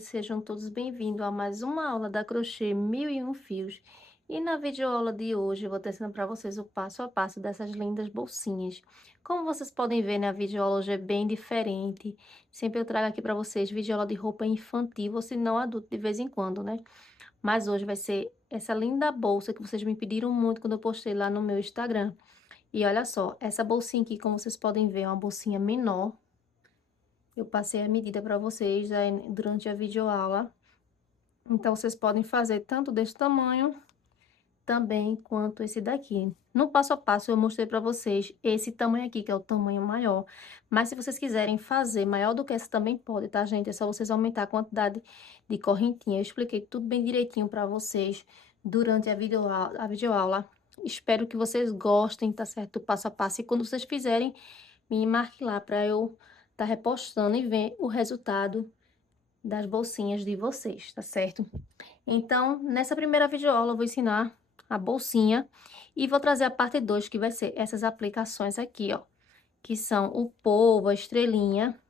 sejam todos bem-vindos a mais uma aula da Crochê 1001 Fios. E na videoaula de hoje eu vou estar ensinando para vocês o passo a passo dessas lindas bolsinhas. Como vocês podem ver, na videoaula hoje é bem diferente. Sempre eu trago aqui para vocês videoaula de roupa infantil, ou se não adulto de vez em quando, né? Mas hoje vai ser essa linda bolsa que vocês me pediram muito quando eu postei lá no meu Instagram. E olha só, essa bolsinha aqui, como vocês podem ver, é uma bolsinha menor. Eu passei a medida para vocês aí durante a videoaula. Então, vocês podem fazer tanto desse tamanho também quanto esse daqui. No passo a passo, eu mostrei para vocês esse tamanho aqui, que é o tamanho maior. Mas se vocês quiserem fazer maior do que essa, também pode, tá, gente? É só vocês aumentar a quantidade de correntinha. Eu expliquei tudo bem direitinho para vocês durante a videoaula. Espero que vocês gostem, tá certo? Do passo a passo. E quando vocês fizerem, me marque lá para eu estar repostando e ver o resultado das bolsinhas de vocês, tá certo? Então, nessa primeira videoaula eu vou ensinar a bolsinha e vou trazer a parte 2 que vai ser essas aplicações aqui, ó, que são o polvo, a estrelinha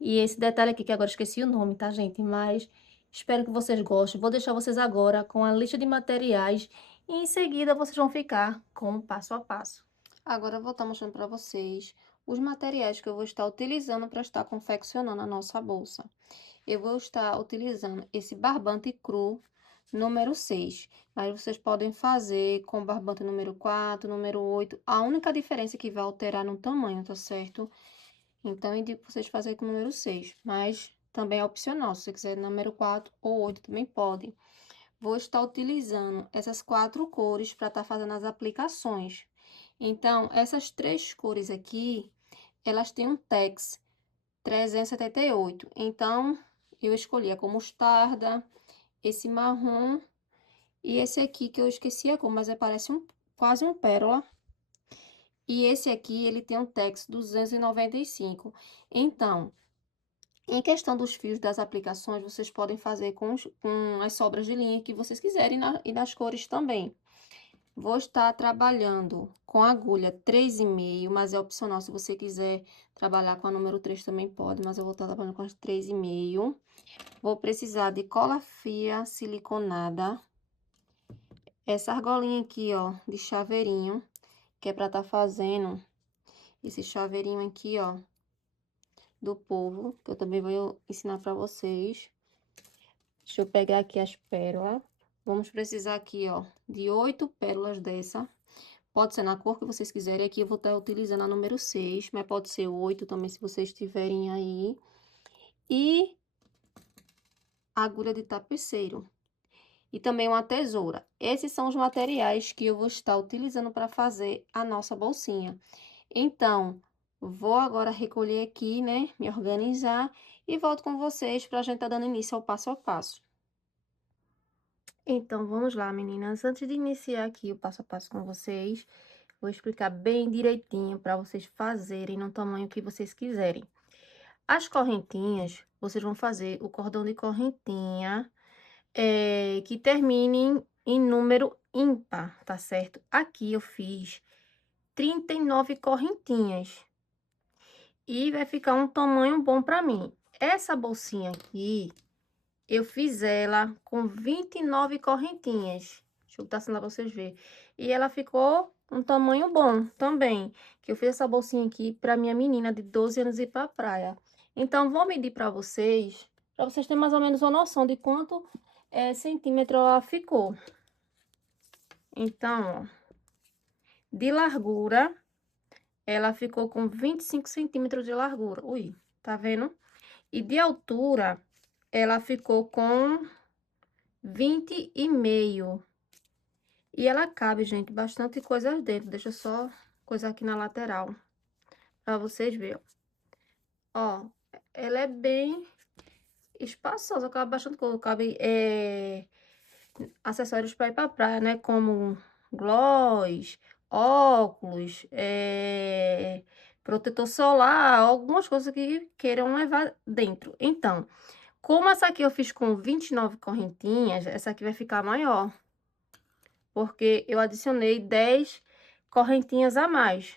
e esse detalhe aqui que agora eu esqueci o nome, tá, gente? Mas espero que vocês gostem. Vou deixar vocês agora com a lista de materiais e em seguida vocês vão ficar com o passo a passo. Agora eu vou estar mostrando para vocês os materiais que eu vou estar utilizando para estar confeccionando a nossa bolsa. Eu vou estar utilizando esse barbante cru número 6, mas vocês podem fazer com barbante número 4, número 8. A única diferença é que vai alterar no tamanho, tá certo? Então, eu indico vocês fazerem com o número 6, mas também é opcional. Se você quiser número 4 ou 8, também pode. Vou estar utilizando essas 4 cores para estar fazendo as aplicações. Então, essas 3 cores aqui, elas têm um tex 378. Então, eu escolhi a com mostarda, esse marrom e esse aqui que eu esqueci a cor, mas parece quase um pérola. E esse aqui, ele tem um tex 295. Então, em questão dos fios das aplicações, vocês podem fazer com as sobras de linha que vocês quiserem e nas cores também. Vou estar trabalhando com agulha 3,5, mas é opcional. Se você quiser trabalhar com a número 3 também pode, mas eu vou estar trabalhando com as 3,5. Vou precisar de cola fria siliconada. Essa argolinha aqui, ó, de chaveirinho, que é pra estar fazendo esse chaveirinho aqui, ó, do polvo, que eu também vou ensinar pra vocês. Deixa eu pegar aqui as pérolas. Vamos precisar aqui, ó, de 8 pérolas dessa. Pode ser na cor que vocês quiserem. Aqui eu vou estar utilizando a número 6, mas pode ser 8 também, se vocês tiverem aí. E a agulha de tapeceiro. E também uma tesoura. Esses são os materiais que eu vou estar utilizando para fazer a nossa bolsinha. Então, vou agora recolher aqui, né, me organizar e volto com vocês para a gente estar dando início ao passo a passo. Então, vamos lá, meninas. Antes de iniciar aqui o passo a passo com vocês, vou explicar bem direitinho para vocês fazerem no tamanho que vocês quiserem. As correntinhas, vocês vão fazer o cordão de correntinha que termine em número ímpar, tá certo? Aqui eu fiz 39 correntinhas e vai ficar um tamanho bom para mim. Essa bolsinha aqui, eu fiz ela com 29 correntinhas. Deixa eu botar assim lá pra vocês verem. E ela ficou um tamanho bom também, que eu fiz essa bolsinha aqui para minha menina de 12 anos ir pra praia. Então, vou medir para vocês terem mais ou menos uma noção de quanto centímetro ela ficou. Então, ó, de largura, ela ficou com 25 centímetros de largura. Ui, tá vendo? E de altura, ela ficou com 20,5. E ela cabe, gente, bastante coisas dentro. Deixa eu só coisa aqui na lateral, pra vocês verem. Ó, ela é bem espaçosa, cabe bastante coisa. Cabe acessórios para ir pra praia, né? Como gloss, óculos, protetor solar, algumas coisas que queiram levar dentro. Então, como essa aqui eu fiz com 29 correntinhas, essa aqui vai ficar maior. Porque eu adicionei 10 correntinhas a mais.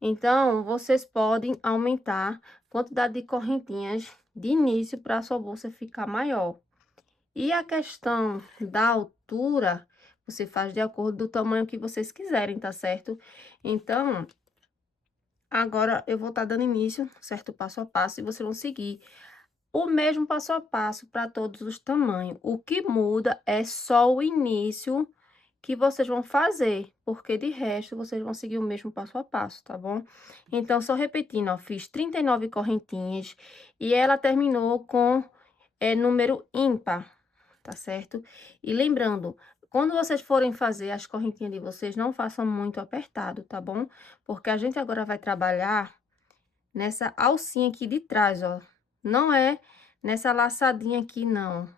Então, vocês podem aumentar a quantidade de correntinhas de início para a sua bolsa ficar maior. E a questão da altura, você faz de acordo do tamanho que vocês quiserem, tá certo? Então, agora eu vou estar dando início, certo? Passo a passo, e vocês vão seguir o mesmo passo a passo para todos os tamanhos. O que muda é só o início que vocês vão fazer, porque de resto vocês vão seguir o mesmo passo a passo, tá bom? Então, só repetindo, ó, fiz 39 correntinhas e ela terminou com número ímpar, tá certo? E lembrando, quando vocês forem fazer as correntinhas de vocês, não façam muito apertado, tá bom? Porque a gente agora vai trabalhar nessa alcinha aqui de trás, ó. Não é nessa laçadinha aqui, não.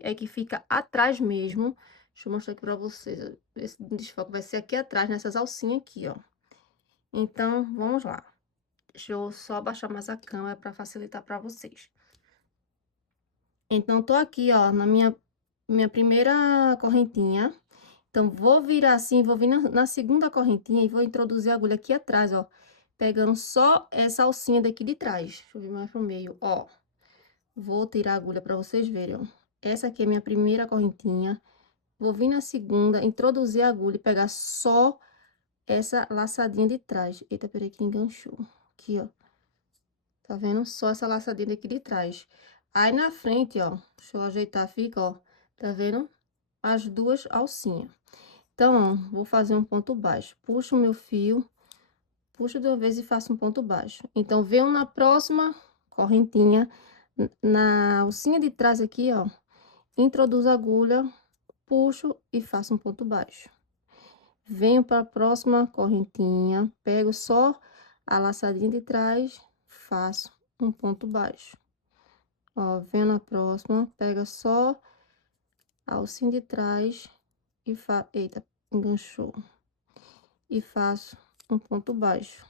É que fica atrás mesmo. Deixa eu mostrar aqui pra vocês. Esse desfoque vai ser aqui atrás, nessas alcinhas aqui, ó. Então, vamos lá. Deixa eu só abaixar mais a câmera para facilitar para vocês. Então, tô aqui, ó, na minha primeira correntinha. Então, vou virar assim, vou vir na segunda correntinha e vou introduzir a agulha aqui atrás, ó. Pegando só essa alcinha daqui de trás. Deixa eu vir mais pro meio, ó. Vou tirar a agulha para vocês verem, ó. Essa aqui é minha primeira correntinha. Vou vir na segunda, introduzir a agulha e pegar só essa laçadinha de trás. Eita, peraí que enganchou. Aqui, ó. Tá vendo? Só essa laçadinha daqui de trás. Aí, na frente, ó, deixa eu ajeitar, fica, ó. Tá vendo? As duas alcinhas. Então, ó, vou fazer um ponto baixo. Puxo o meu fio, puxo de uma vez e faço um ponto baixo. Então, venho na próxima correntinha, na alcinha de trás aqui, ó, introduzo a agulha, puxo e faço um ponto baixo. Venho para a próxima correntinha, pego só a laçadinha de trás, faço um ponto baixo. Ó, venho na próxima, pega só a alcinha de trás e eita, enganchou. E faço um ponto baixo.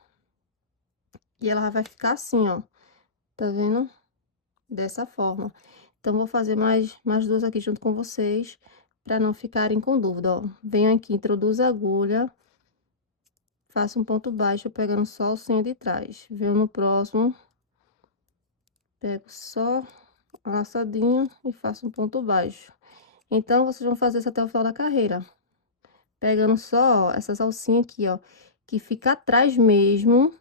E ela vai ficar assim, ó, tá vendo? Dessa forma. Então, vou fazer mais duas aqui junto com vocês, para não ficarem com dúvida, ó. Venho aqui, introduzo a agulha, faço um ponto baixo, pegando só a alcinha de trás. Venho no próximo, pego só a laçadinha e faço um ponto baixo. Então, vocês vão fazer isso até o final da carreira. Pegando só, ó, essas alcinhas aqui, ó, que fica atrás mesmo,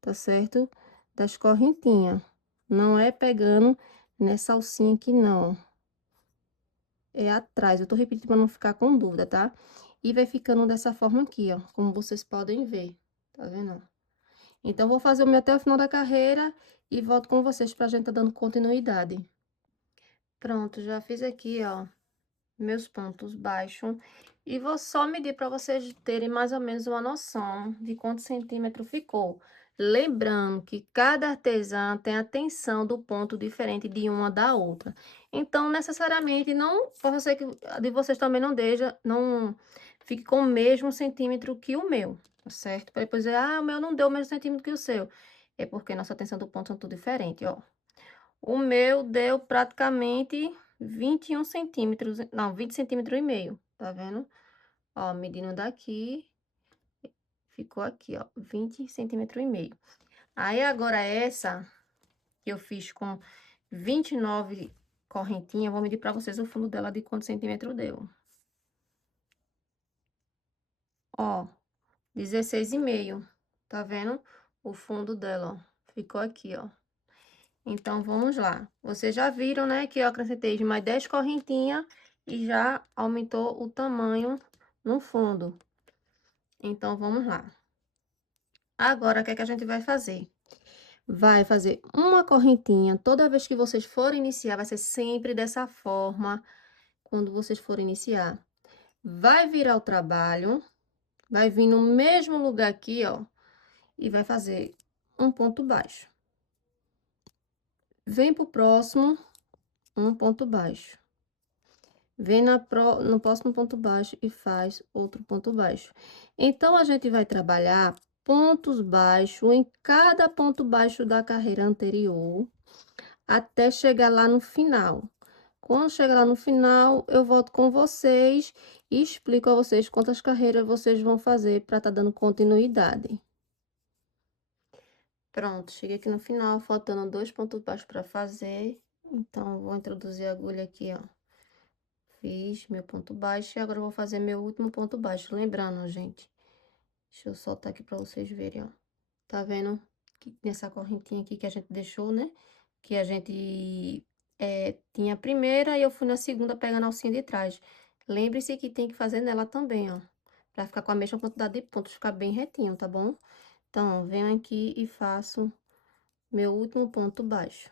tá certo? Das correntinhas. Não é pegando nessa alcinha aqui, não. É atrás. Eu tô repetindo pra não ficar com dúvida, tá? E vai ficando dessa forma aqui, ó, como vocês podem ver. Tá vendo? Então, vou fazer o meu até o final da carreira e volto com vocês pra gente tá dando continuidade. Pronto, já fiz aqui, ó, meus pontos baixos. E vou só medir para vocês terem mais ou menos uma noção de quantos centímetros ficou. Lembrando que cada artesã tem a tensão do ponto diferente de uma da outra. Então, necessariamente, não pode ser que a de vocês também não fique com o mesmo centímetro que o meu, tá certo? Para depois dizer, ah, o meu não deu o mesmo centímetro que o seu. É porque nossa tensão do ponto são tudo diferente, ó. O meu deu praticamente 21 centímetros, não, 20 centímetros e meio, tá vendo? Ó, medindo daqui, ficou aqui, ó, 20 centímetros e meio. Aí, agora essa que eu fiz com 29 correntinhas, vou medir pra vocês o fundo dela de quantos centímetros deu. Ó, 16,5, tá vendo? O fundo dela, ó, ficou aqui, ó. Então, vamos lá. Vocês já viram, né, que eu acrescentei mais 10 correntinhas e já aumentou o tamanho no fundo. Então, vamos lá. Agora, o que é que a gente vai fazer? Vai fazer uma correntinha. Toda vez que vocês forem iniciar, vai ser sempre dessa forma, quando vocês forem iniciar. Vai virar o trabalho, vai vir no mesmo lugar aqui, ó, e vai fazer um ponto baixo. Vem pro próximo, um ponto baixo. Vem no próximo ponto baixo e faz outro ponto baixo. Então, a gente vai trabalhar pontos baixos em cada ponto baixo da carreira anterior, até chegar lá no final. Quando chegar lá no final, eu volto com vocês e explico a vocês quantas carreiras vocês vão fazer para estar dando continuidade. Pronto, cheguei aqui no final, faltando 2 pontos baixos para fazer. Então, vou introduzir a agulha aqui, ó. Fiz meu ponto baixo e agora eu vou fazer meu último ponto baixo. Lembrando, gente, deixa eu soltar aqui para vocês verem, ó. Tá vendo? Que nessa correntinha aqui que a gente deixou, né? Que a gente tinha a primeira e eu fui na segunda pegando a alcinha de trás. Lembre-se que tem que fazer nela também, ó. Pra ficar com a mesma quantidade de pontos, ficar bem retinho, tá bom? Então, ó, venho aqui e faço meu último ponto baixo.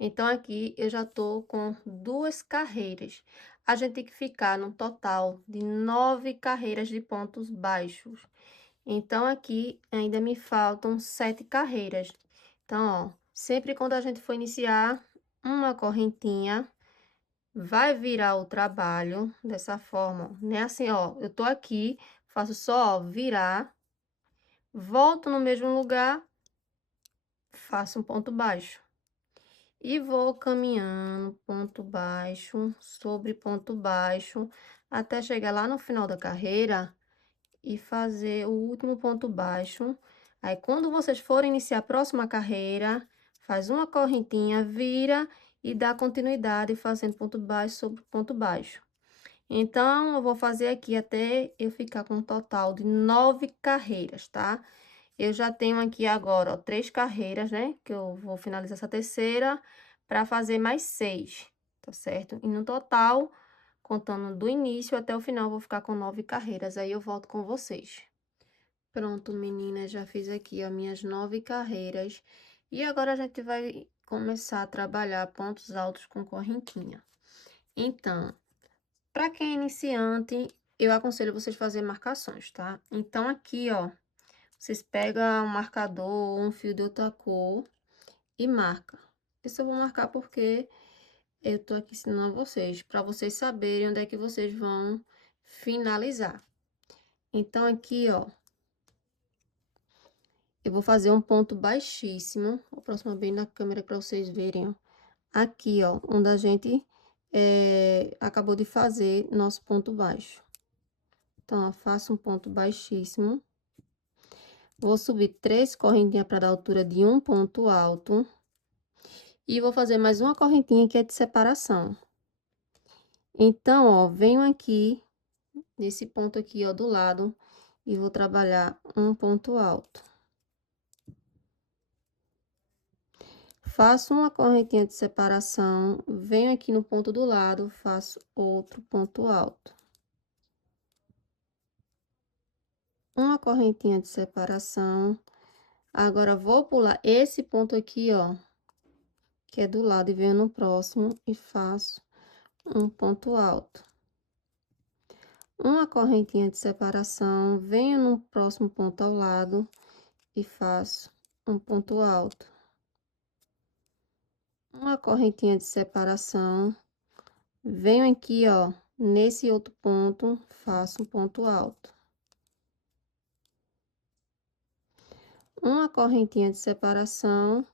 Então, aqui eu já tô com 2 carreiras. A gente tem que ficar no total de 9 carreiras de pontos baixos. Então, aqui ainda me faltam 7 carreiras. Então, ó, sempre quando a gente for iniciar uma correntinha, vai virar o trabalho dessa forma, né? Assim, ó, eu tô aqui, faço só, ó, virar, volto no mesmo lugar, faço um ponto baixo. E vou caminhando, ponto baixo, sobre ponto baixo, até chegar lá no final da carreira e fazer o último ponto baixo. Aí, quando vocês forem iniciar a próxima carreira, faz uma correntinha, vira e dá continuidade fazendo ponto baixo sobre ponto baixo. Então, eu vou fazer aqui até eu ficar com um total de 9 carreiras, tá? Eu já tenho aqui agora, ó, 3 carreiras, né? Que eu vou finalizar essa terceira para fazer mais 6, tá certo? E no total, contando do início até o final, eu vou ficar com 9 carreiras. Aí eu volto com vocês. Pronto, meninas, já fiz aqui as minhas 9 carreiras. E agora a gente vai começar a trabalhar pontos altos com correntinha. Então, para quem é iniciante, eu aconselho vocês fazer marcações, tá? Então, aqui, ó, vocês pegam um marcador, um fio de outra cor e marca. Isso eu vou marcar porque eu tô aqui ensinando vocês, para vocês saberem onde é que vocês vão finalizar. Então, aqui, ó, eu vou fazer um ponto baixíssimo. Vou aproximar bem na câmera para vocês verem, ó. Aqui, ó, onde a gente acabou de fazer nosso ponto baixo. Então, ó, faço um ponto baixíssimo. Vou subir 3 correntinhas para dar altura de um ponto alto. E vou fazer mais uma correntinha que é de separação. Então, ó, venho aqui, nesse ponto aqui, ó, do lado, e vou trabalhar um ponto alto. Faço uma correntinha de separação, venho aqui no ponto do lado, faço outro ponto alto. Uma correntinha de separação. Agora, vou pular esse ponto aqui, ó, que é do lado, e venho no próximo e faço um ponto alto. Uma correntinha de separação, venho no próximo ponto ao lado e faço um ponto alto. Uma correntinha de separação, venho aqui, ó, nesse outro ponto, faço um ponto alto. Uma correntinha de separação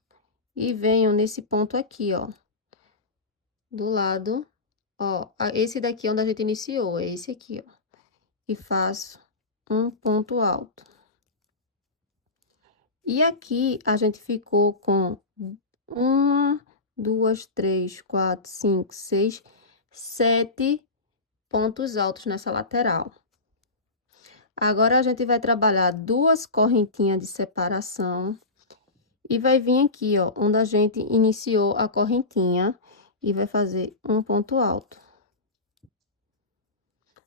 e venho nesse ponto aqui, ó, do lado, ó, esse daqui é onde a gente iniciou, é esse aqui, ó, e faço um ponto alto. E aqui a gente ficou com uma, duas, três, quatro, cinco, seis, 7 pontos altos nessa lateral. Agora, a gente vai trabalhar 2 correntinhas de separação e vai vir aqui, ó, onde a gente iniciou a correntinha e vai fazer um ponto alto.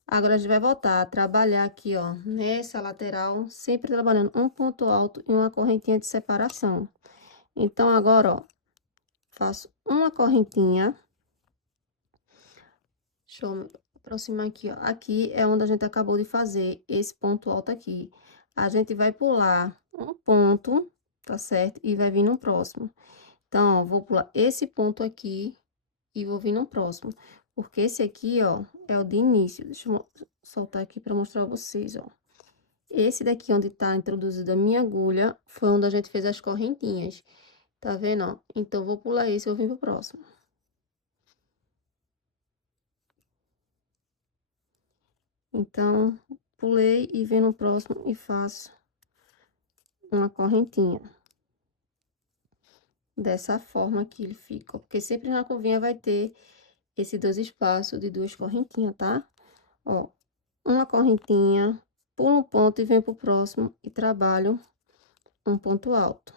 Agora, a gente vai voltar a trabalhar aqui, ó, nessa lateral, sempre trabalhando um ponto alto e uma correntinha de separação. Então, agora, ó, faço uma correntinha. Deixa eu aproximar aqui, ó. Aqui é onde a gente acabou de fazer esse ponto alto aqui. A gente vai pular um ponto, tá certo? E vai vir no próximo. Então, ó, vou pular esse ponto aqui e vou vir no próximo. Porque esse aqui, ó, é o de início. Deixa eu soltar aqui para mostrar a vocês, ó. Esse daqui, onde tá introduzida a minha agulha, foi onde a gente fez as correntinhas. Tá vendo, ó? Então, vou pular esse e vou vir pro próximo. Então, pulei e venho no próximo e faço uma correntinha. Dessa forma que ele fica, porque sempre na curvinha vai ter esses dois espaços de duas correntinhas, tá? Ó, uma correntinha, pulo um ponto e venho pro próximo e trabalho um ponto alto.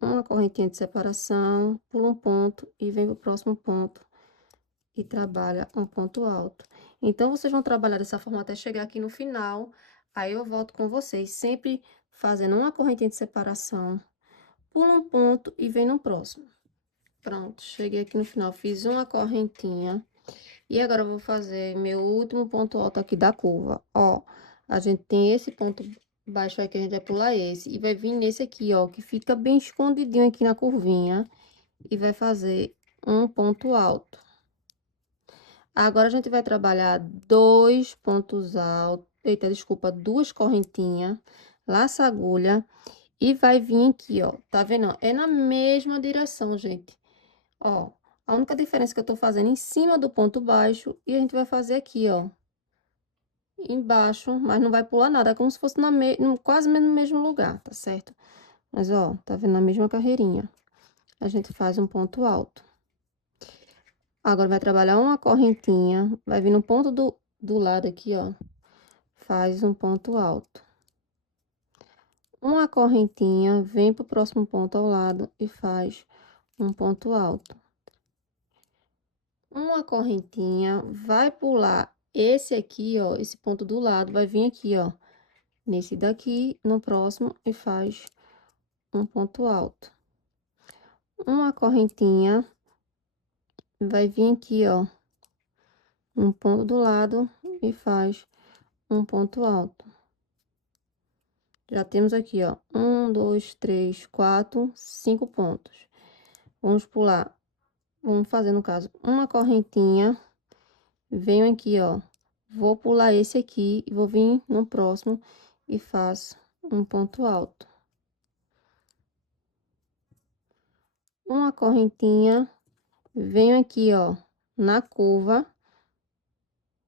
Uma correntinha de separação, pulo um ponto e venho pro próximo ponto e trabalha um ponto alto. Então, vocês vão trabalhar dessa forma até chegar aqui no final, aí eu volto com vocês, sempre fazendo uma correntinha de separação, pulo um ponto e venho no próximo. Pronto, cheguei aqui no final, fiz uma correntinha. E agora eu vou fazer meu último ponto alto aqui da curva. Ó, a gente tem esse ponto baixo aqui, a gente vai pular esse. E vai vir nesse aqui, ó, que fica bem escondidinho aqui na curvinha. E vai fazer um ponto alto. Agora, a gente vai trabalhar dois pontos altos. Eita, desculpa, duas correntinhas. Laça a agulha. E vai vir aqui, ó. Tá vendo? É na mesma direção, gente. Ó, a única diferença que eu tô fazendo em cima do ponto baixo e a gente vai fazer aqui, ó, embaixo, mas não vai pular nada, é como se fosse quase no mesmo lugar, tá certo? Mas, ó, tá vendo na mesma carreirinha. A gente faz um ponto alto. Agora, vai trabalhar uma correntinha, vai vir no ponto do lado aqui, ó, faz um ponto alto. Uma correntinha, vem pro próximo ponto ao lado e faz um ponto alto. Uma correntinha, vai pular esse aqui, ó, esse ponto do lado, vai vir aqui, ó, nesse daqui, no próximo, e faz um ponto alto. Uma correntinha, vai vir aqui, ó, um ponto do lado e faz um ponto alto. Já temos aqui, ó, 1, 2, 3, 4, 5 pontos. Vamos pular, vamos fazer, no caso, uma correntinha, venho aqui, ó, vou pular esse aqui e vou vir no próximo e faço um ponto alto. Uma correntinha, venho aqui, ó, na curva,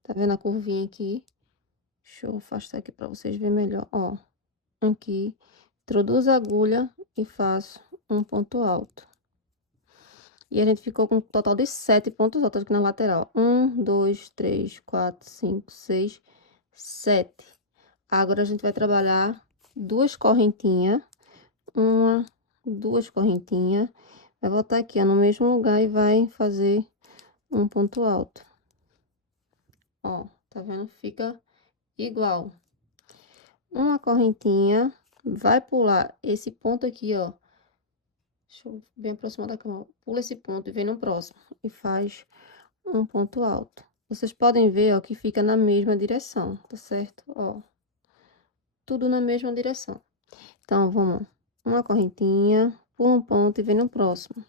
tá vendo a curvinha aqui? Deixa eu afastar aqui pra vocês verem melhor, ó, aqui, introduzo a agulha e faço um ponto alto. E a gente ficou com um total de 7 pontos altos aqui na lateral. 1, 2, 3, 4, 5, 6, 7. Agora, a gente vai trabalhar duas correntinhas. Uma, duas correntinhas. Vai voltar aqui, ó, no mesmo lugar e vai fazer um ponto alto. Ó, tá vendo? Fica igual. Uma correntinha, vai pular esse ponto aqui, ó. Deixa eu bem aproximar da câmera. Pula esse ponto e vem no próximo. E faz um ponto alto. Vocês podem ver, ó, que fica na mesma direção, tá certo? Ó, tudo na mesma direção. Então, vamos, uma correntinha, pula um ponto e vem no próximo.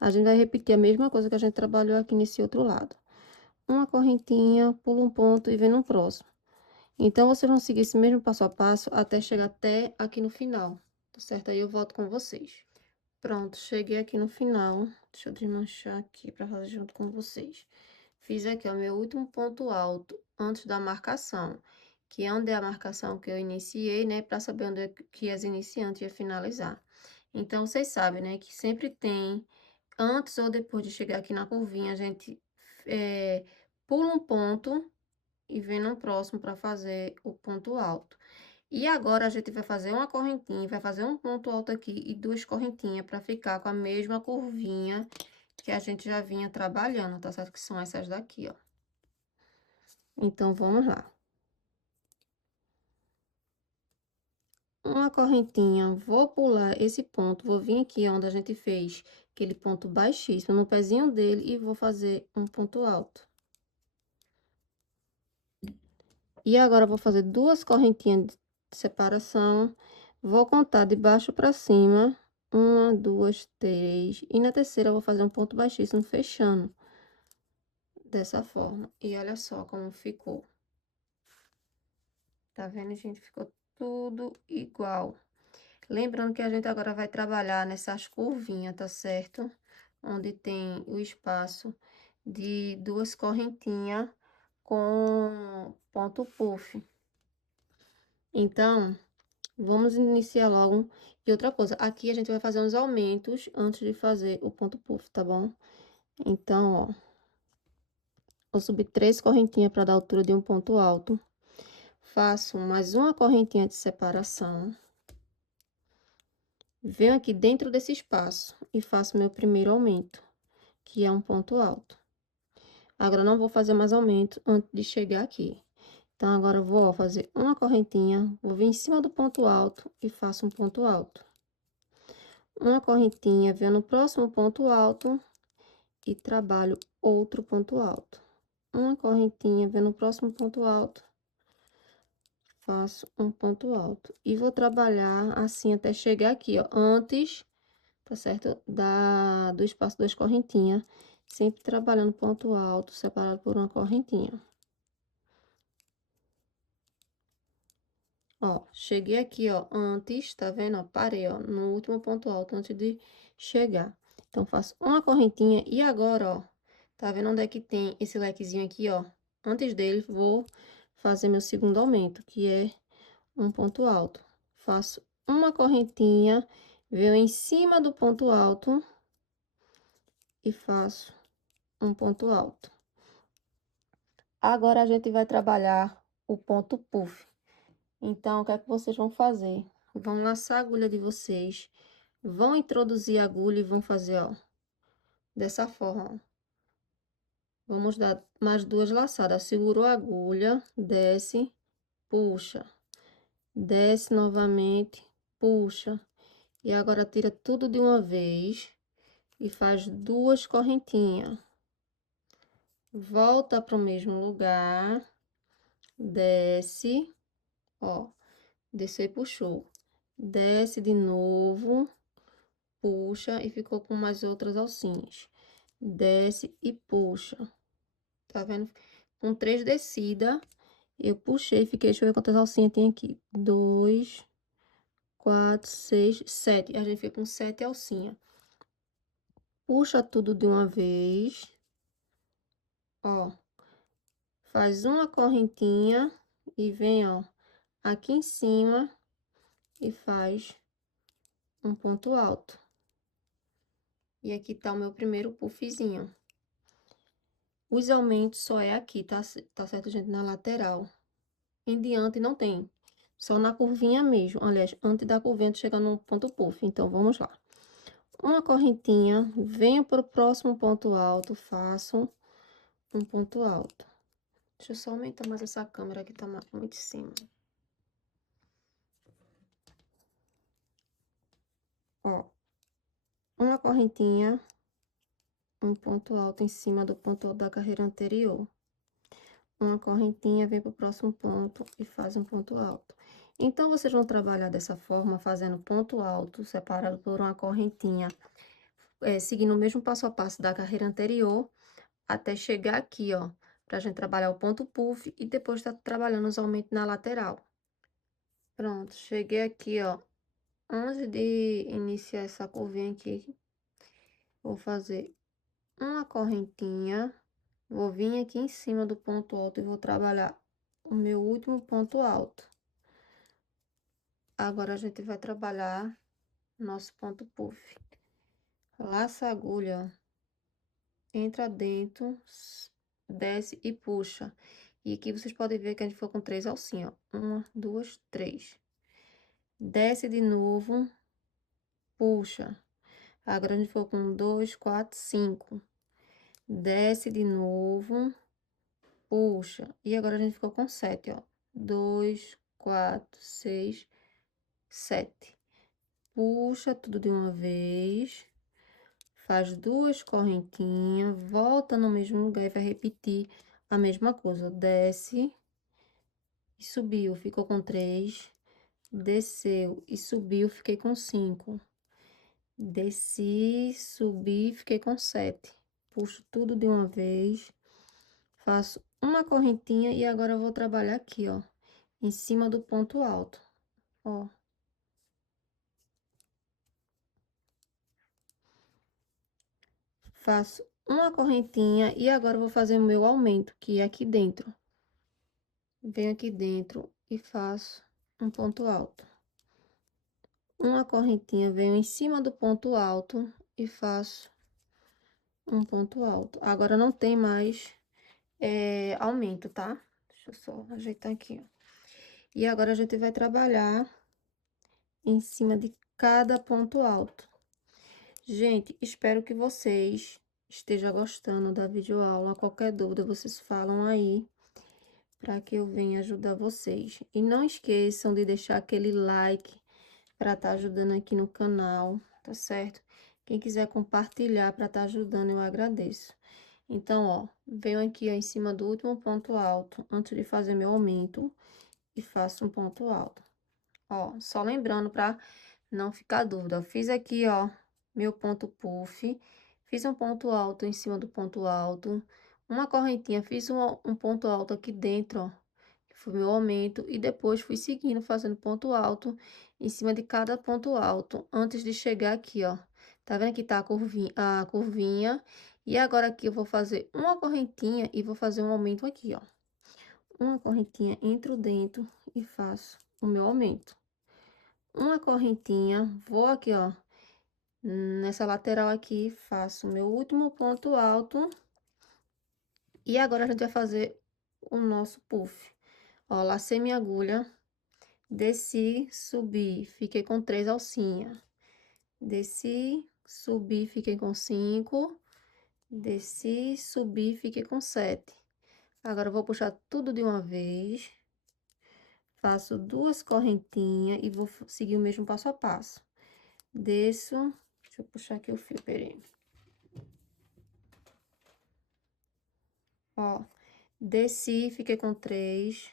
A gente vai repetir a mesma coisa que a gente trabalhou aqui nesse outro lado. Uma correntinha, pula um ponto e vem no próximo. Então, vocês vão seguir esse mesmo passo a passo até chegar até aqui no final, tá certo? Aí eu volto com vocês. Pronto, cheguei aqui no final. Deixa eu desmanchar aqui para fazer junto com vocês. Fiz aqui, ó, meu último ponto alto antes da marcação, que é onde é a marcação que eu iniciei, né, para saber onde é que as iniciantes ia finalizar. Então, vocês sabem, né, que sempre tem, antes ou depois de chegar aqui na curvinha, a gente pula um ponto e vem no próximo para fazer o ponto alto. E agora, a gente vai fazer uma correntinha, vai fazer um ponto alto aqui e duas correntinhas para ficar com a mesma curvinha que a gente já vinha trabalhando, tá certo? Que são essas daqui, ó. Então, vamos lá. Uma correntinha, vou pular esse ponto, vou vir aqui onde a gente fez aquele ponto baixíssimo, no pezinho dele, e vou fazer um ponto alto. E agora, eu vou fazer duas correntinhas de separação, vou contar de baixo pra cima, 1, 2, 3, e na terceira eu vou fazer um ponto baixíssimo, fechando dessa forma. E olha só como ficou. Tá vendo, gente? Ficou tudo igual. Lembrando que a gente agora vai trabalhar nessas curvinhas, tá certo? Onde tem o espaço de duas correntinhas com ponto puff. Então, Vamos iniciar logo. E outra coisa, aqui a gente vai fazer uns aumentos antes de fazer o ponto puff, tá bom? Então, ó, vou subir 3 correntinhas para dar altura de um ponto alto. Faço mais uma correntinha de separação. Venho aqui dentro desse espaço e faço meu primeiro aumento, que é um ponto alto. Agora, não vou fazer mais aumento antes de chegar aqui. Então, agora eu vou, ó, fazer uma correntinha, vou vir em cima do ponto alto e faço um ponto alto. Uma correntinha, venho no próximo ponto alto e trabalho outro ponto alto. Uma correntinha, venho no próximo ponto alto, faço um ponto alto. E vou trabalhar assim até chegar aqui, ó, antes, tá certo? Do espaço das correntinhas, sempre trabalhando ponto alto, separado por uma correntinha. Ó, cheguei aqui, ó, antes, tá vendo? Ó, parei, ó, no último ponto alto, antes de chegar. Então, faço uma correntinha e agora, ó, tá vendo onde é que tem esse lequezinho aqui, ó? Antes dele, vou fazer meu segundo aumento, que é um ponto alto. Faço uma correntinha, venho em cima do ponto alto e faço um ponto alto. Agora, a gente vai trabalhar o ponto puff. Então, o que é que vocês vão fazer? Vão laçar a agulha de vocês, vão introduzir a agulha e vão fazer, ó, dessa forma, ó. Vamos dar mais 2 laçadas. Segurou a agulha, desce, puxa, desce novamente, puxa. E agora tira tudo de uma vez e faz 2 correntinhas. Volta para o mesmo lugar, desce, ó, desceu e puxou. Desce de novo, puxa e ficou com mais outras alcinhas. Desce e puxa. Tá vendo? Com 3 descidas, eu puxei, fiquei, deixa eu ver quantas alcinhas tem aqui. 2, 4, 6, 7. A gente fica com 7 alcinhas. Puxa tudo de uma vez. Ó. Faz uma correntinha e vem, ó, aqui em cima e faz um ponto alto. E aqui tá o meu primeiro puffzinho. Os aumentos só é aqui, tá certo, gente? Na lateral. Em diante não tem. Só na curvinha mesmo. Aliás, antes da curvinha de chegar no ponto puff. Então, vamos lá. Uma correntinha, venho pro próximo ponto alto, faço um ponto alto. Deixa eu só aumentar mais essa câmera que tá muito em cima. Ó. Uma correntinha, um ponto alto em cima do ponto alto da carreira anterior. Uma correntinha, vem pro próximo ponto e faz um ponto alto. Então, vocês vão trabalhar dessa forma, fazendo ponto alto, separado por uma correntinha, seguindo o mesmo passo a passo da carreira anterior, até chegar aqui, ó, pra gente trabalhar o ponto puff e depois tá trabalhando os aumentos na lateral. Pronto, cheguei aqui, ó. Antes de iniciar essa curvinha aqui, vou fazer uma correntinha, vou vir aqui em cima do ponto alto e vou trabalhar o meu último ponto alto. Agora, a gente vai trabalhar nosso ponto puff. Laça a agulha, entra dentro, desce e puxa. E aqui vocês podem ver que a gente foi com 3 alcinhas, ó. 1, 2, 3. Desce de novo, puxa. Agora, a gente foi com 2, 4, 5. Desce de novo, puxa. E agora, a gente ficou com 7, ó. 2, 4, 6, 7. Puxa tudo de uma vez, faz 2 correntinhas, volta no mesmo lugar e vai repetir a mesma coisa. Desce e subiu, ficou com 3. Desceu e subiu, fiquei com 5. Desci, subi, fiquei com 7. Puxo tudo de uma vez, faço uma correntinha e agora eu vou trabalhar aqui, ó, em cima do ponto alto, ó. Faço uma correntinha e agora eu vou fazer o meu aumento, que é aqui dentro. Venho aqui dentro e faço um ponto alto. uma correntinha, venho em cima do ponto alto e faço um ponto alto. Agora não tem mais aumento, tá? Deixa eu só ajeitar aqui, ó. E agora a gente vai trabalhar em cima de cada ponto alto. Gente, espero que vocês estejam gostando da videoaula. Qualquer dúvida, vocês falam aí, para que eu venha ajudar vocês. E não esqueçam de deixar aquele like para estar ajudando aqui no canal, tá certo? Quem quiser compartilhar para estar ajudando, eu agradeço. Então, ó, venho aqui, ó, em cima do último ponto alto, antes de fazer meu aumento, e faço um ponto alto. Ó, só lembrando para não ficar dúvida, eu fiz aqui, ó, meu ponto puff, fiz um ponto alto em cima do ponto alto, uma correntinha, fiz um ponto alto aqui dentro, ó, que foi meu aumento, e depois fui seguindo, fazendo ponto alto em cima de cada ponto alto, antes de chegar aqui, ó. Tá vendo que tá a curvinha? E agora aqui eu vou fazer uma correntinha e vou fazer um aumento aqui, ó. Uma correntinha, entro dentro e faço o meu aumento. Uma correntinha, vou aqui, ó, nessa lateral aqui, faço o meu último ponto alto. E agora a gente vai fazer o nosso puff. Ó, lacei minha agulha, desci, subi, fiquei com 3 alcinhas. Desci, subi, fiquei com 5. Desci, subi, fiquei com 7. Agora eu vou puxar tudo de uma vez. Faço 2 correntinhas e vou seguir o mesmo passo a passo. Desço, deixa eu puxar aqui o fio, peraí. Ó, desci, fiquei com 3.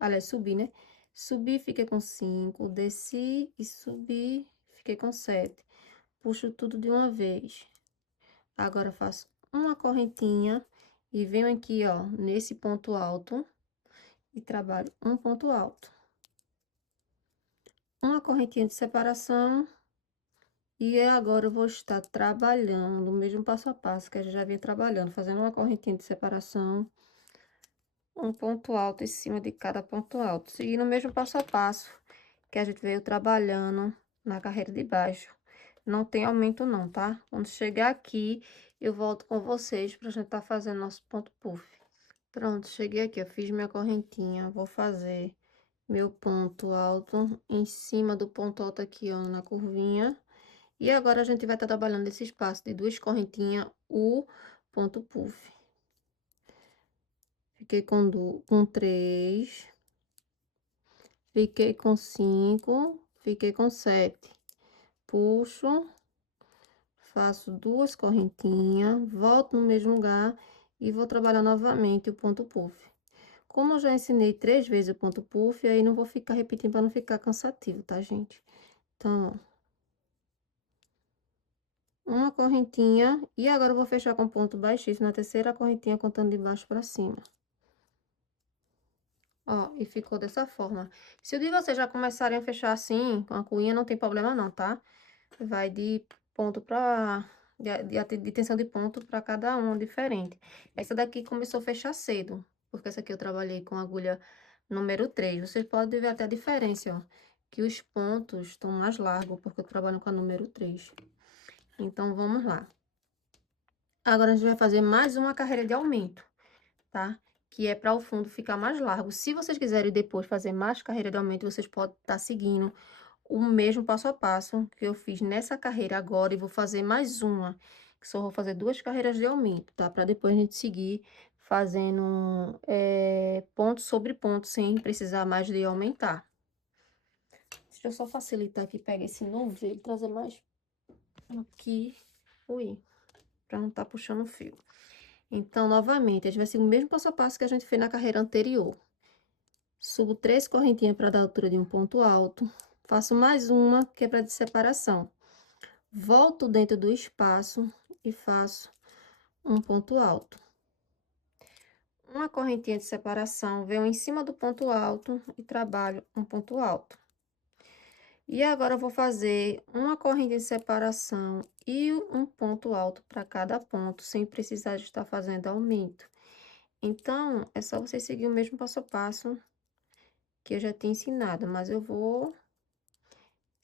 Aliás, subi, né? Subi, fiquei com 5. Desci e subi, fiquei com 7. Puxo tudo de uma vez. Agora, faço uma correntinha e venho aqui, ó, nesse ponto alto e trabalho um ponto alto. Uma correntinha de separação. E agora eu vou estar trabalhando o mesmo passo a passo que a gente já vinha trabalhando, fazendo uma correntinha de separação, um ponto alto em cima de cada ponto alto, seguindo o mesmo passo a passo que a gente veio trabalhando na carreira de baixo. Não tem aumento não, tá? Quando chegar aqui, eu volto com vocês pra gente tá fazendo nosso ponto puff. Pronto, cheguei aqui, eu fiz minha correntinha, vou fazer meu ponto alto em cima do ponto alto aqui, ó, na curvinha. E agora a gente vai estar trabalhando esse espaço de 2 correntinhas, o ponto puff. Fiquei com 3. Fiquei com 5. Fiquei com 7. Puxo. Faço 2 correntinhas, volto no mesmo lugar e vou trabalhar novamente o ponto puff. Como eu já ensinei 3 vezes o ponto puff, aí não vou ficar repetindo para não ficar cansativo, tá, gente? Então, ó. Uma correntinha, e agora eu vou fechar com ponto baixíssimo na terceira correntinha, contando de baixo para cima. Ó, e ficou dessa forma. Se o de vocês já começarem a fechar assim, com a cuinha, não tem problema não, tá? Vai de ponto pra... de tensão de ponto para cada um diferente. Essa daqui começou a fechar cedo, porque essa aqui eu trabalhei com agulha número 3. Vocês podem ver até a diferença, ó, que os pontos estão mais largos, porque eu trabalho com a número 3. Então, vamos lá. Agora, a gente vai fazer mais uma carreira de aumento, tá? Que é para o fundo ficar mais largo. Se vocês quiserem depois fazer mais carreira de aumento, vocês podem estar seguindo o mesmo passo a passo que eu fiz nessa carreira agora. E vou fazer mais uma, que só vou fazer 2 carreiras de aumento, tá? Para depois a gente seguir fazendo ponto sobre ponto, sem precisar mais de aumentar. Deixa eu só facilitar aqui, pegar esse novelo e trazer mais aqui. Ui, para não estar puxando o fio. Então, novamente, a gente vai seguir o mesmo passo a passo que a gente fez na carreira anterior. Subo 3 correntinhas para dar a altura de um ponto alto. Faço mais uma, que é para de separação. Volto dentro do espaço e faço um ponto alto. Uma correntinha de separação, venho em cima do ponto alto e trabalho um ponto alto. E agora eu vou fazer uma correntinha de separação e um ponto alto para cada ponto, sem precisar de estar fazendo aumento. Então, é só você seguir o mesmo passo a passo que eu já tinha ensinado, mas eu vou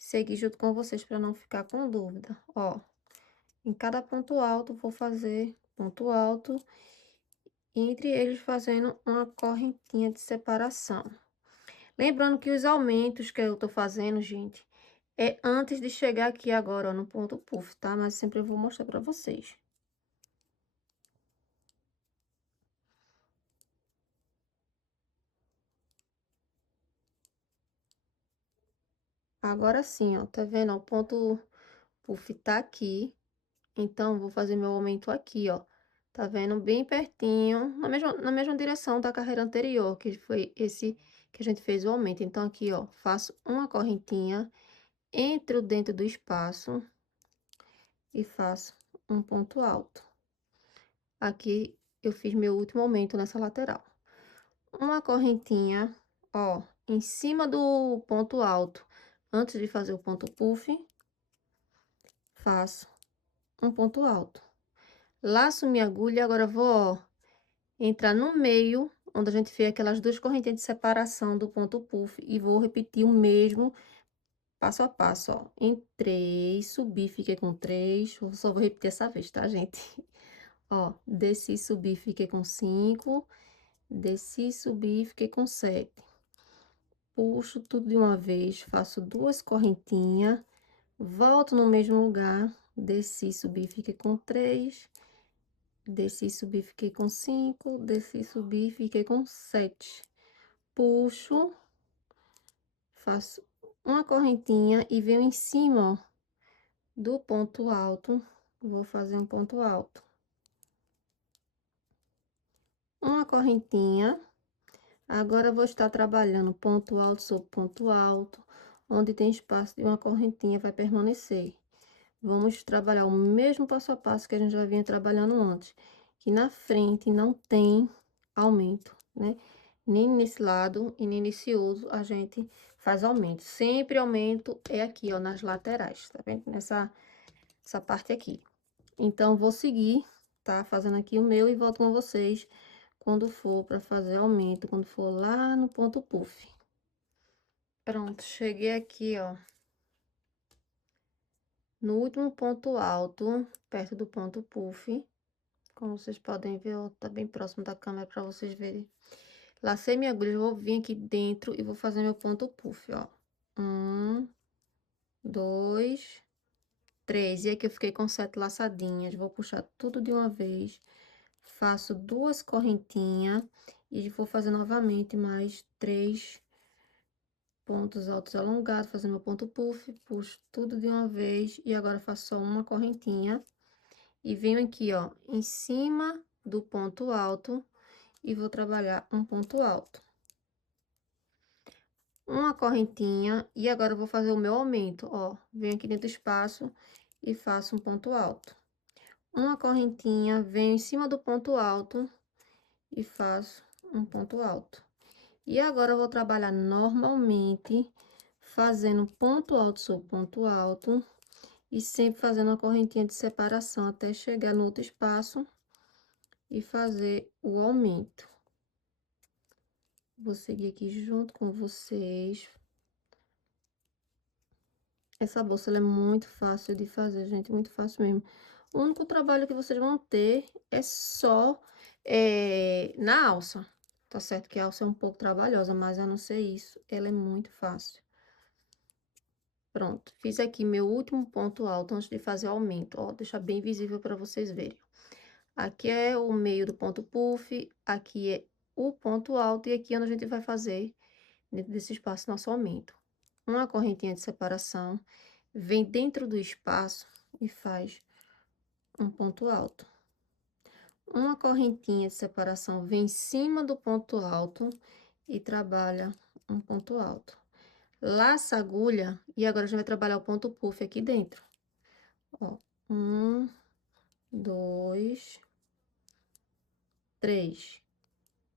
seguir junto com vocês para não ficar com dúvida. Ó, em cada ponto alto, vou fazer ponto alto, e entre eles fazendo uma correntinha de separação. Lembrando que os aumentos que eu tô fazendo, gente, é antes de chegar aqui agora, ó, no ponto puff, tá? Mas sempre eu vou mostrar pra vocês. Agora sim, ó, tá vendo? Ó, o ponto puff tá aqui. Então, vou fazer meu aumento aqui, ó. Tá vendo? Bem pertinho, na mesma direção da carreira anterior, que foi esse que a gente fez o aumento. Então, aqui, ó, faço uma correntinha, entro dentro do espaço e faço um ponto alto. Aqui, eu fiz meu último aumento nessa lateral. Uma correntinha, ó, em cima do ponto alto, antes de fazer o ponto puff, faço um ponto alto. Laço minha agulha e agora vou, ó, entrar no meio, onde a gente fez aquelas duas correntinhas de separação do ponto puff, e vou repetir o mesmo passo a passo, ó. Entrei, subi, fiquei com 3, só vou repetir essa vez, tá, gente? Ó, desci, subi, fiquei com 5, desci, subi, fiquei com 7. Puxo tudo de uma vez, faço duas correntinhas, volto no mesmo lugar, desci, subi, fiquei com 3, desci, subi, fiquei com 5, desci, subi, fiquei com 7. Puxo, faço uma correntinha e venho em cima, ó, do ponto alto, vou fazer um ponto alto. Uma correntinha, agora eu vou estar trabalhando ponto alto sobre ponto alto, onde tem espaço de uma correntinha vai permanecer. Vamos trabalhar o mesmo passo a passo que a gente já vinha trabalhando antes, que na frente não tem aumento, né? Nem nesse lado e nem nesse outro a gente faz aumento. Sempre aumento é aqui, ó, nas laterais, tá vendo? Essa parte aqui. Então, vou seguir, tá? Fazendo aqui o meu e volto com vocês quando for para fazer aumento, quando for lá no ponto puff. Pronto, cheguei aqui, ó, no último ponto alto, perto do ponto puff. Como vocês podem ver, ó, tá bem próximo da câmera para vocês verem. Lacei minha agulha, vou vir aqui dentro e vou fazer meu ponto puff, ó. 1, 2, 3. E aqui eu fiquei com 7 laçadinhas. Vou puxar tudo de uma vez. Faço duas correntinhas e vou fazer novamente mais 3 pontos altos alongados, fazendo meu ponto puff. Puxo tudo de uma vez e agora faço só uma correntinha. E venho aqui, ó, em cima do ponto alto e vou trabalhar um ponto alto. Uma correntinha e agora eu vou fazer o meu aumento, ó. Venho aqui dentro do espaço e faço um ponto alto. Uma correntinha, venho em cima do ponto alto e faço um ponto alto. E agora eu vou trabalhar normalmente, fazendo ponto alto sobre ponto alto e sempre fazendo uma correntinha de separação até chegar no outro espaço e fazer o aumento. Vou seguir aqui junto com vocês. Essa bolsa, ela é muito fácil de fazer, gente, muito fácil mesmo. O único trabalho que vocês vão ter é só na alça. Tá certo que a alça é um pouco trabalhosa, mas a não ser isso, ela é muito fácil. Pronto, fiz aqui meu último ponto alto antes de fazer o aumento, ó, deixar bem visível para vocês verem. Aqui é o meio do ponto puff, aqui é o ponto alto e aqui é onde a gente vai fazer, dentro desse espaço, nosso aumento. Uma correntinha de separação, vem dentro do espaço e faz um ponto alto. Uma correntinha de separação vem em cima do ponto alto e trabalha um ponto alto. Laça a agulha e agora a gente vai trabalhar o ponto puff aqui dentro. Ó, 1, 2, 3.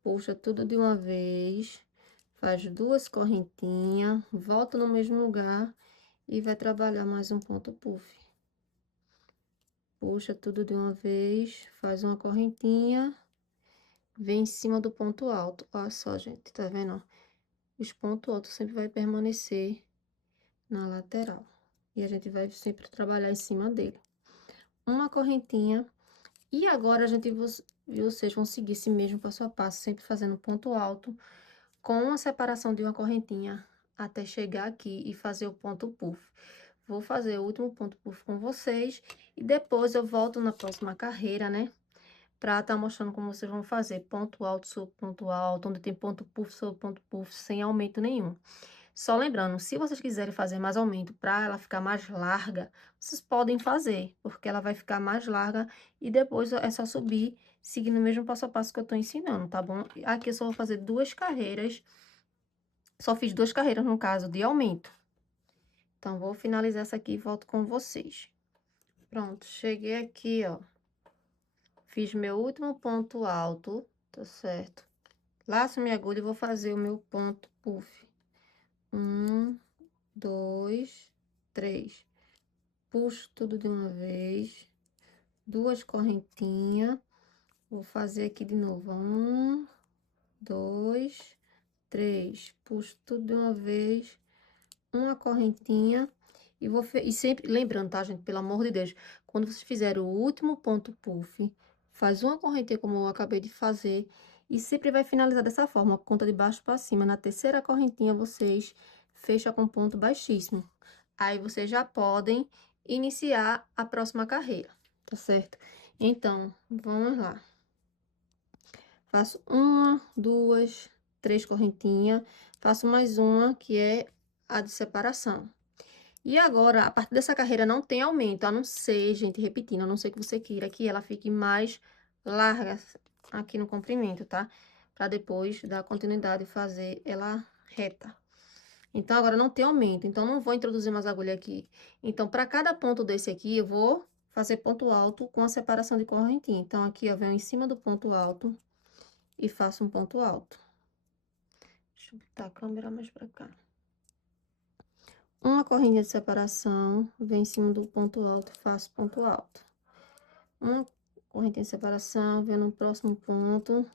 Puxa tudo de uma vez, faz duas correntinhas, volta no mesmo lugar e vai trabalhar mais um ponto puff. Puxa tudo de uma vez, faz uma correntinha, vem em cima do ponto alto. Olha só, gente, tá vendo? Os pontos altos sempre vai permanecer na lateral. E a gente vai sempre trabalhar em cima dele. Uma correntinha. E agora a gente, vocês vão seguir esse mesmo passo a passo, sempre fazendo ponto alto, com a separação de uma correntinha, até chegar aqui e fazer o ponto puff. Vou fazer o último ponto puff com vocês, e depois eu volto na próxima carreira, né? Pra tá mostrando como vocês vão fazer ponto alto sobre ponto alto, onde tem ponto puff sobre ponto puff, sem aumento nenhum. Só lembrando, se vocês quiserem fazer mais aumento para ela ficar mais larga, vocês podem fazer, porque ela vai ficar mais larga e depois é só subir, seguindo o mesmo passo a passo que eu tô ensinando, tá bom? Aqui eu só vou fazer 2 carreiras, só fiz 2 carreiras no caso de aumento. Então, vou finalizar essa aqui e volto com vocês. Pronto, cheguei aqui, ó. Fiz meu último ponto alto, tá certo? Laço minha agulha e vou fazer o meu ponto puff. 1, 2, 3. Puxo tudo de uma vez. 2 correntinhas. Vou fazer aqui de novo. 1, 2, 3. Puxo tudo de uma vez. Uma correntinha. E sempre lembrando, tá, gente? Pelo amor de Deus. Quando vocês fizerem o último ponto puff, faz uma correntinha como eu acabei de fazer. E sempre vai finalizar dessa forma, conta de baixo para cima. Na terceira correntinha, vocês fecham com ponto baixíssimo. Aí, vocês já podem iniciar a próxima carreira, tá certo? Então, vamos lá. Faço 1, 2, 3 correntinhas. Faço mais uma, que é a de separação. E agora, a partir dessa carreira não tem aumento, a não ser, gente, repetindo, a não ser que você queira que ela fique mais larga aqui no comprimento, tá? Pra depois dar continuidade e fazer ela reta. Então, agora não tem aumento, então não vou introduzir mais agulha aqui. Então, para cada ponto desse aqui, eu vou fazer ponto alto com a separação de correntinha. Então, aqui, eu venho em cima do ponto alto e faço um ponto alto. Deixa eu botar a câmera mais pra cá. Uma correntinha de separação, venho em cima do ponto alto e faço ponto alto. Uma correntinha de separação, venho no próximo ponto,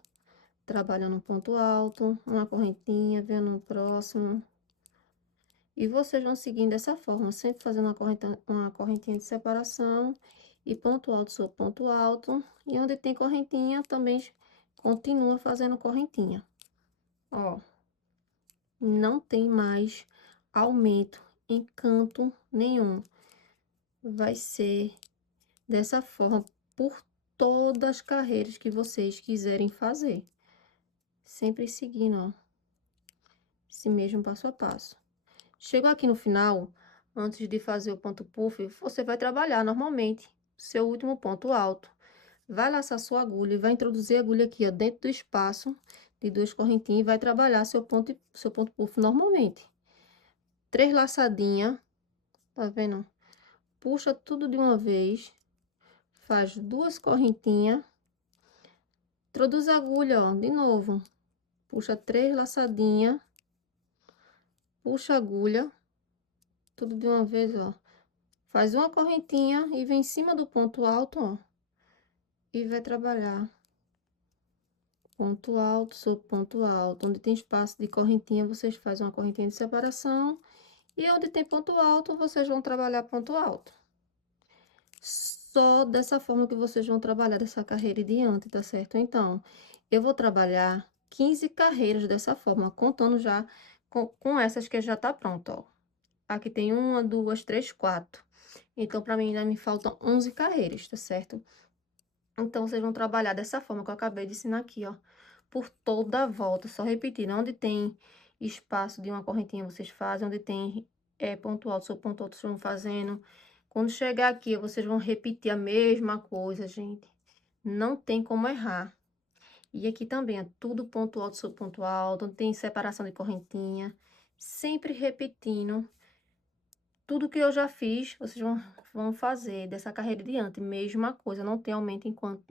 trabalhando um ponto alto, uma correntinha, venho no próximo. E vocês vão seguindo dessa forma, sempre fazendo uma correntinha de separação e ponto alto sobre ponto alto. E onde tem correntinha, também continua fazendo correntinha. Ó, não tem mais aumento em canto nenhum. Vai ser dessa forma por todas as carreiras que vocês quiserem fazer. Sempre seguindo, ó, esse mesmo passo a passo. Chegou aqui no final, antes de fazer o ponto puff, você vai trabalhar normalmente seu último ponto alto. Vai laçar sua agulha e vai introduzir a agulha aqui, ó, dentro do espaço de 2 correntinhas e vai trabalhar seu ponto puff normalmente. 3 laçadinhas, tá vendo? Puxa tudo de uma vez, faz 2 correntinhas, introduz a agulha, ó, de novo. Puxa 3 laçadinhas, puxa a agulha, tudo de uma vez, ó. Faz uma correntinha e vem em cima do ponto alto, ó. E vai trabalhar ponto alto sobre ponto alto. Onde tem espaço de correntinha, vocês fazem uma correntinha de separação. E onde tem ponto alto, vocês vão trabalhar ponto alto. Só dessa forma que vocês vão trabalhar dessa carreira em diante, tá certo? Então, eu vou trabalhar 15 carreiras dessa forma, contando já com essas que já tá pronto, ó. Aqui tem 1, 2, 3, 4. Então, para mim, ainda me faltam 11 carreiras, tá certo? Então, vocês vão trabalhar dessa forma que eu acabei de ensinar aqui, ó. Por toda a volta, só repetindo. Onde tem espaço de uma correntinha, vocês fazem. Onde tem ponto alto sobre ponto alto, vocês vão fazendo. Quando chegar aqui, vocês vão repetir a mesma coisa, gente. Não tem como errar. E aqui também é tudo ponto alto sobre ponto alto. Onde tem separação de correntinha. Sempre repetindo. Tudo que eu já fiz, vocês vão fazer dessa carreira diante. Mesma coisa, não tem aumento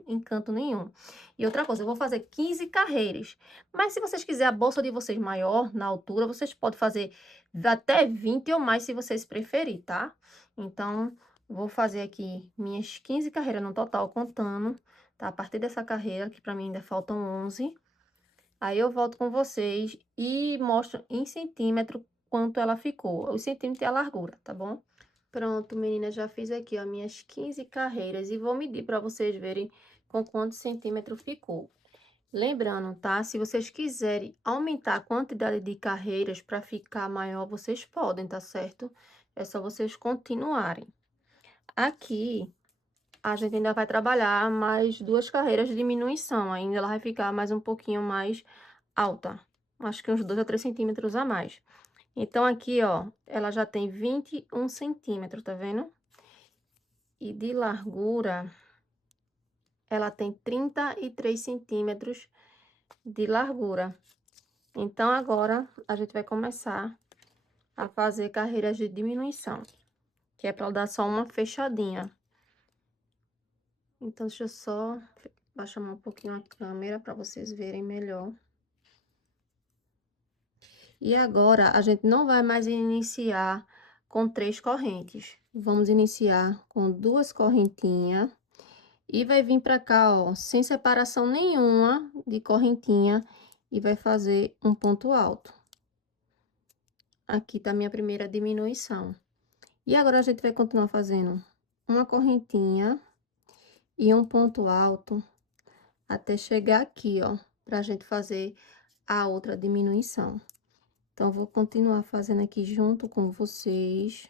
em canto nenhum. E outra coisa, eu vou fazer 15 carreiras. Mas se vocês quiserem a bolsa de vocês maior, na altura, vocês podem fazer até 20 ou mais, se vocês preferirem, tá? Então, vou fazer aqui minhas 15 carreiras no total, contando, tá? A partir dessa carreira, que pra mim ainda faltam 11. Aí eu volto com vocês e mostro em centímetro quanto ela ficou, os centímetros e a largura, tá bom? Pronto, meninas, já fiz aqui, ó, minhas 15 carreiras e vou medir para vocês verem com quantos centímetros ficou. Lembrando, tá? Se vocês quiserem aumentar a quantidade de carreiras para ficar maior, vocês podem, tá certo? É só vocês continuarem. Aqui, a gente ainda vai trabalhar mais 2 carreiras de diminuição. Ainda ela vai ficar mais um pouquinho mais alta. Acho que uns 2 a 3 centímetros a mais. Então, aqui, ó, ela já tem 21 centímetros, tá vendo? E de largura, ela tem 33 centímetros de largura. Então, agora, a gente vai começar a fazer carreiras de diminuição, que é para dar só uma fechadinha. Então, deixa eu só baixar um pouquinho a câmera para vocês verem melhor. E agora, a gente não vai mais iniciar com 3 correntes. Vamos iniciar com 2 correntinhas. E vai vir para cá, ó, sem separação nenhuma de correntinha. E vai fazer um ponto alto. Aqui tá a minha primeira diminuição. E agora, a gente vai continuar fazendo uma correntinha e um ponto alto. Até chegar aqui, ó, pra gente fazer a outra diminuição. Então, vou continuar fazendo aqui junto com vocês.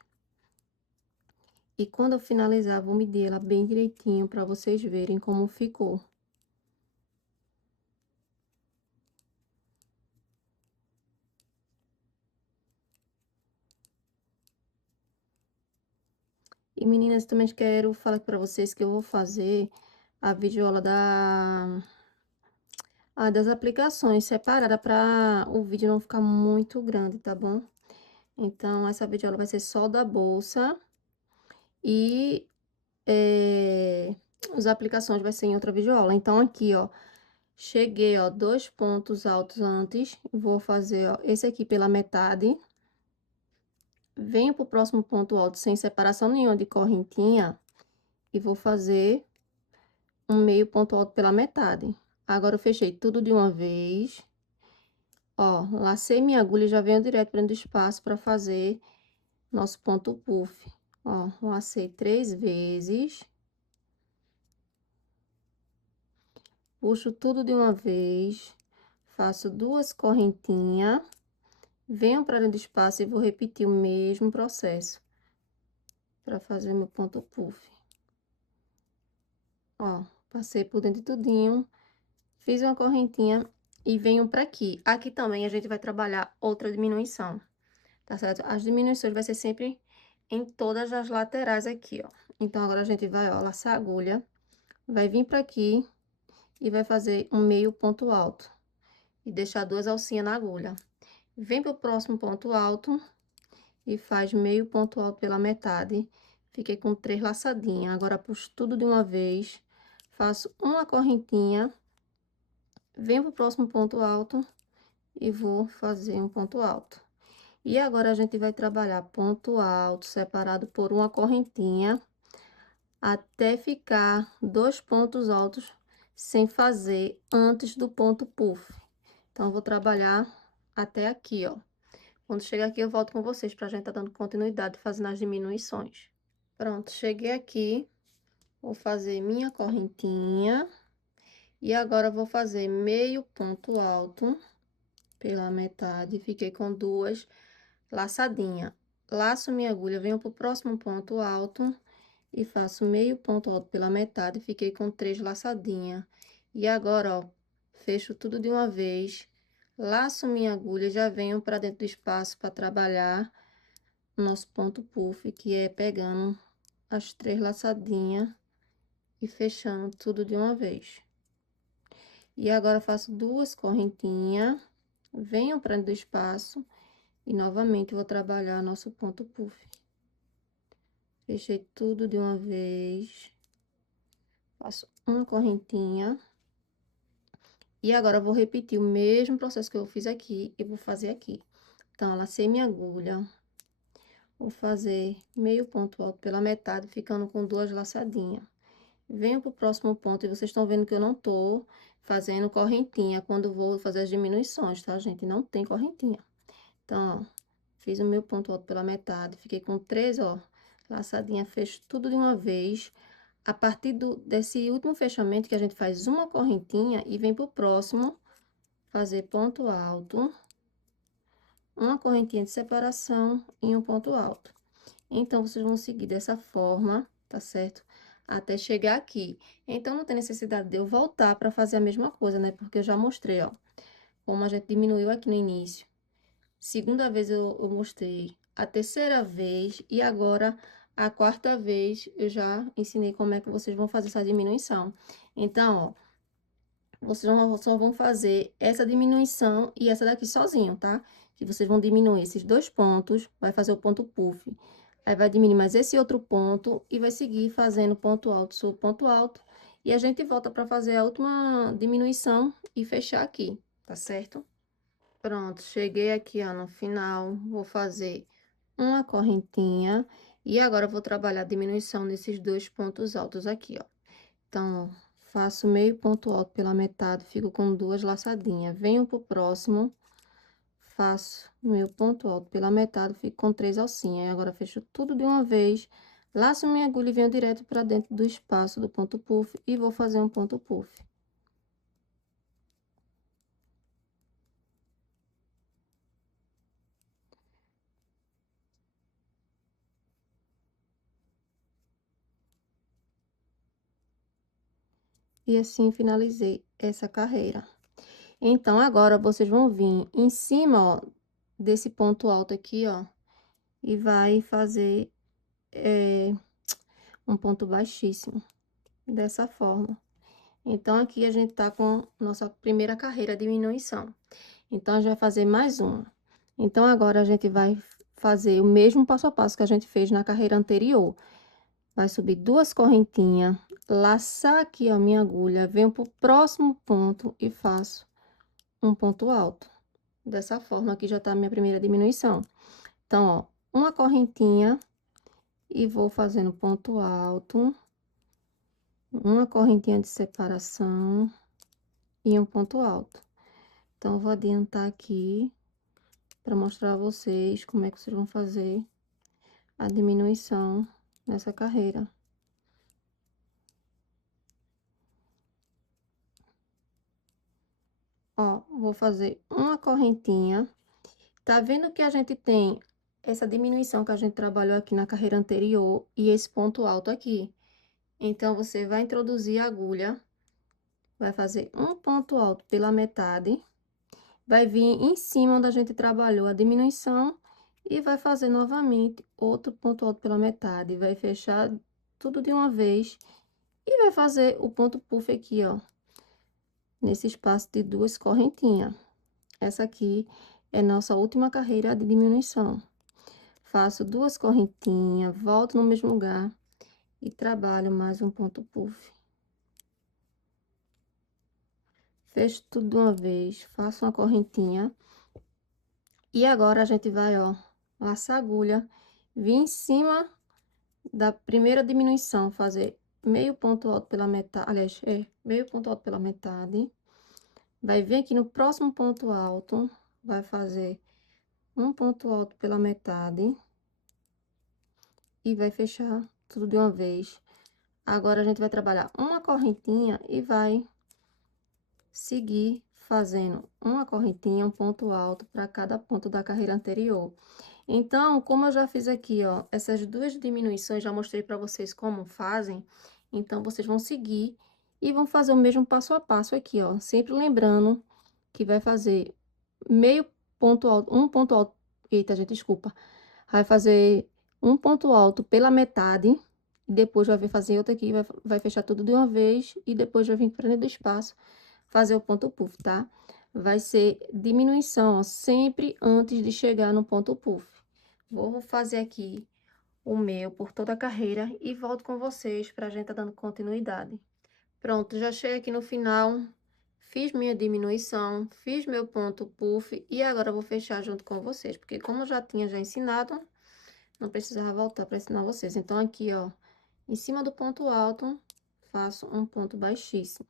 E quando eu finalizar, vou medir ela bem direitinho para vocês verem como ficou. E meninas, também quero falar para vocês que eu vou fazer a videoaula das aplicações separada para o vídeo não ficar muito grande, tá bom? Então, essa videoaula vai ser só da bolsa e as aplicações vai ser em outra videoaula. Então, aqui, ó, cheguei, ó, 2 pontos altos antes, vou fazer, ó, esse aqui pela metade. Venho pro próximo ponto alto sem separação nenhuma de correntinha e vou fazer um meio ponto alto pela metade. Agora, eu fechei tudo de uma vez. Ó, lacei minha agulha e já venho direto para dentro do espaço para fazer nosso ponto puff. Ó, lacei 3 vezes. Puxo tudo de uma vez. Faço 2 correntinhas. Venho para dentro do espaço e vou repetir o mesmo processo para fazer meu ponto puff. Ó, passei por dentro de tudinho, fiz uma correntinha e venho para aqui. Aqui também a gente vai trabalhar outra diminuição, tá certo? As diminuições vai ser sempre em todas as laterais aqui, ó. Então, agora a gente vai, ó, laçar a agulha, vai vir para aqui e vai fazer um meio ponto alto e deixar 2 alcinhas na agulha. Vem pro próximo ponto alto e faz meio ponto alto pela metade. Fiquei com 3 laçadinhas. Agora, puxo tudo de uma vez, faço uma correntinha, venho pro próximo ponto alto e vou fazer um ponto alto. E agora, a gente vai trabalhar ponto alto separado por uma correntinha, até ficar 2 pontos altos sem fazer antes do ponto puff. Então, eu vou trabalhar até aqui, ó. Quando chegar aqui, eu volto com vocês pra gente tá dando continuidade fazendo as diminuições. Pronto, cheguei aqui, vou fazer minha correntinha. E agora, vou fazer meio ponto alto pela metade. Fiquei com 2 laçadinhas. Laço minha agulha, venho pro próximo ponto alto e faço meio ponto alto pela metade. Fiquei com 3 laçadinhas. E agora, ó, fecho tudo de uma vez. Laço minha agulha, já venho para dentro do espaço para trabalhar o nosso ponto puff, que é pegando as 3 laçadinhas e fechando tudo de uma vez. E agora, faço 2 correntinhas, venho para dentro do espaço e novamente vou trabalhar nosso ponto puff. Fechei tudo de uma vez, faço uma correntinha. E agora, eu vou repetir o mesmo processo que eu fiz aqui e vou fazer aqui. Então, lacei minha agulha, vou fazer meio ponto alto pela metade, ficando com 2 laçadinhas. Venho pro próximo ponto e vocês estão vendo que eu não tô fazendo correntinha quando vou fazer as diminuições, tá, gente? Não tem correntinha. Então, ó, fiz o meu ponto alto pela metade, fiquei com 3, ó, laçadinha, fecho tudo de uma vez. A partir desse último fechamento que a gente faz uma correntinha e vem pro próximo, fazer ponto alto, uma correntinha de separação e um ponto alto. Então, vocês vão seguir dessa forma, tá certo? Até chegar aqui. Então, não tem necessidade de eu voltar para fazer a mesma coisa, né? Porque eu já mostrei, ó, como a gente diminuiu aqui no início. Segunda vez eu mostrei, a terceira vez e agora a quarta vez eu já ensinei como é que vocês vão fazer essa diminuição. Então, ó, vocês só vão fazer essa diminuição e essa daqui sozinho, tá? Que vocês vão diminuir esses 2 pontos, vai fazer o ponto puff. Aí vai diminuir mais esse outro ponto e vai seguir fazendo ponto alto sobre ponto alto. E a gente volta para fazer a última diminuição e fechar aqui, tá certo? Pronto, cheguei aqui, ó, no final, vou fazer uma correntinha e agora eu vou trabalhar a diminuição nesses 2 pontos altos aqui, ó. Então, ó, faço meio ponto alto pela metade, fico com 2 laçadinhas. Venho pro próximo, faço meu ponto alto pela metade, fico com 3 alcinhas. E agora fecho tudo de uma vez, laço minha agulha e venho direto para dentro do espaço do ponto puff e vou fazer um ponto puff. E assim finalizei essa carreira. Então, agora vocês vão vir em cima, ó, desse ponto alto aqui, ó, e vai fazer um ponto baixíssimo, dessa forma. Então, aqui a gente tá com nossa primeira carreira de diminuição. Então, a gente vai fazer mais uma. Então, agora a gente vai fazer o mesmo passo a passo que a gente fez na carreira anterior. Vai subir 2 correntinhas, laçar aqui a minha agulha, venho pro próximo ponto e faço um ponto alto. Dessa forma, aqui já tá a minha primeira diminuição. Então, ó, uma correntinha e vou fazendo ponto alto, uma correntinha de separação e um ponto alto. Então, eu vou adiantar aqui para mostrar a vocês como é que vocês vão fazer a diminuição nessa carreira. Ó, vou fazer uma correntinha. Tá vendo que a gente tem essa diminuição que a gente trabalhou aqui na carreira anterior e esse ponto alto aqui? Então, você vai introduzir a agulha, vai fazer um ponto alto pela metade, vai vir em cima onde a gente trabalhou a diminuição e vai fazer novamente outro ponto alto pela metade, vai fechar tudo de uma vez e vai fazer o ponto puff aqui, ó, nesse espaço de 2 correntinhas. Essa aqui é nossa última carreira de diminuição. Faço 2 correntinhas, volto no mesmo lugar e trabalho mais um ponto puff. Fecho tudo de uma vez, faço uma correntinha. E agora a gente vai, ó, laçar a agulha, vir em cima da primeira diminuição, fazer meio ponto alto pela metade, aliás, meio ponto alto pela metade. Vai vir aqui no próximo ponto alto, vai fazer um ponto alto pela metade. E vai fechar tudo de uma vez. Agora, a gente vai trabalhar uma correntinha e vai seguir fazendo uma correntinha, um ponto alto para cada ponto da carreira anterior. Então, como eu já fiz aqui, ó, essas 2 diminuições, já mostrei para vocês como fazem, então, vocês vão seguir e vão fazer o mesmo passo a passo aqui, ó, sempre lembrando que vai fazer meio ponto alto, um ponto alto, eita, gente, desculpa, vai fazer um ponto alto pela metade, depois vai vir fazer outro aqui, vai fechar tudo de uma vez, e depois vai vir para dentro do espaço, fazer o ponto puff, tá? Vai ser diminuição, ó, sempre antes de chegar no ponto puff. Vou fazer aqui o meu por toda a carreira e volto com vocês pra gente tá dando continuidade. Pronto, já cheguei aqui no final, fiz minha diminuição, fiz meu ponto puff e agora eu vou fechar junto com vocês, porque como eu já tinha ensinado, não precisava voltar para ensinar vocês. Então, aqui, ó, em cima do ponto alto, faço um ponto baixíssimo.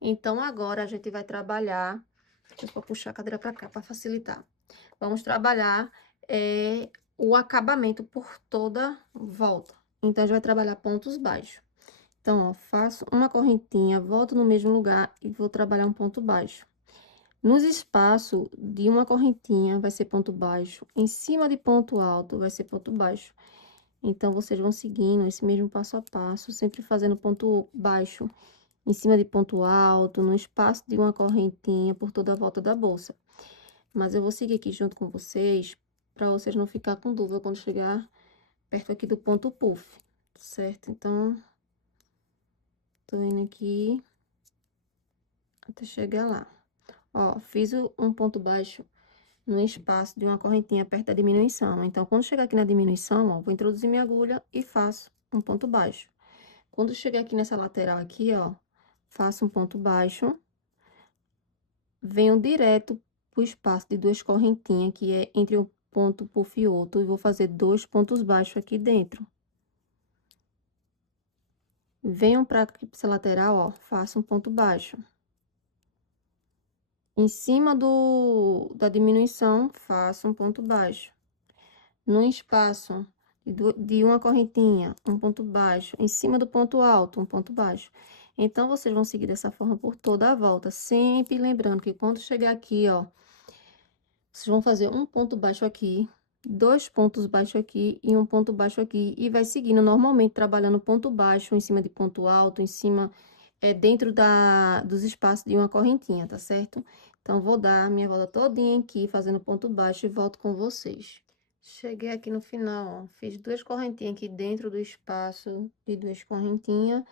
Então, agora a gente vai trabalhar, deixa eu puxar a cadeira para cá para facilitar. Vamos trabalhar o acabamento por toda volta. Então, a gente vai trabalhar pontos baixos. Então, ó, faço uma correntinha, volto no mesmo lugar e vou trabalhar um ponto baixo. Nos espaços de uma correntinha vai ser ponto baixo, em cima de ponto alto vai ser ponto baixo. Então, vocês vão seguindo esse mesmo passo a passo, sempre fazendo ponto baixo em cima de ponto alto, no espaço de uma correntinha por toda a volta da bolsa. Mas eu vou seguir aqui junto com vocês, para vocês não ficar com dúvida quando chegar perto aqui do ponto puff, certo? Então, tô indo aqui até chegar lá. Ó, fiz um ponto baixo no espaço de uma correntinha perto da diminuição. Então, quando chegar aqui na diminuição, ó, vou introduzir minha agulha e faço um ponto baixo. Quando chegar aqui nessa lateral aqui, ó, faço um ponto baixo, venho direto pro espaço de duas correntinhas, que é entre um ponto puff e outro, e vou fazer 2 pontos baixos aqui dentro. Venho pra aqui pra essa lateral, ó, faço um ponto baixo. Em cima da diminuição, faço um ponto baixo. No espaço de uma correntinha, um ponto baixo. Em cima do ponto alto, um ponto baixo. Então, vocês vão seguir dessa forma por toda a volta. Sempre lembrando que quando chegar aqui, ó, vocês vão fazer um ponto baixo aqui, 2 pontos baixos aqui e um ponto baixo aqui. E vai seguindo normalmente, trabalhando ponto baixo em cima de ponto alto, em cima, dentro dos espaços de uma correntinha, tá certo? Então, vou dar a minha volta todinha aqui, fazendo ponto baixo e volto com vocês. Cheguei aqui no final, ó, fiz 2 correntinhas aqui dentro do espaço de 2 correntinhas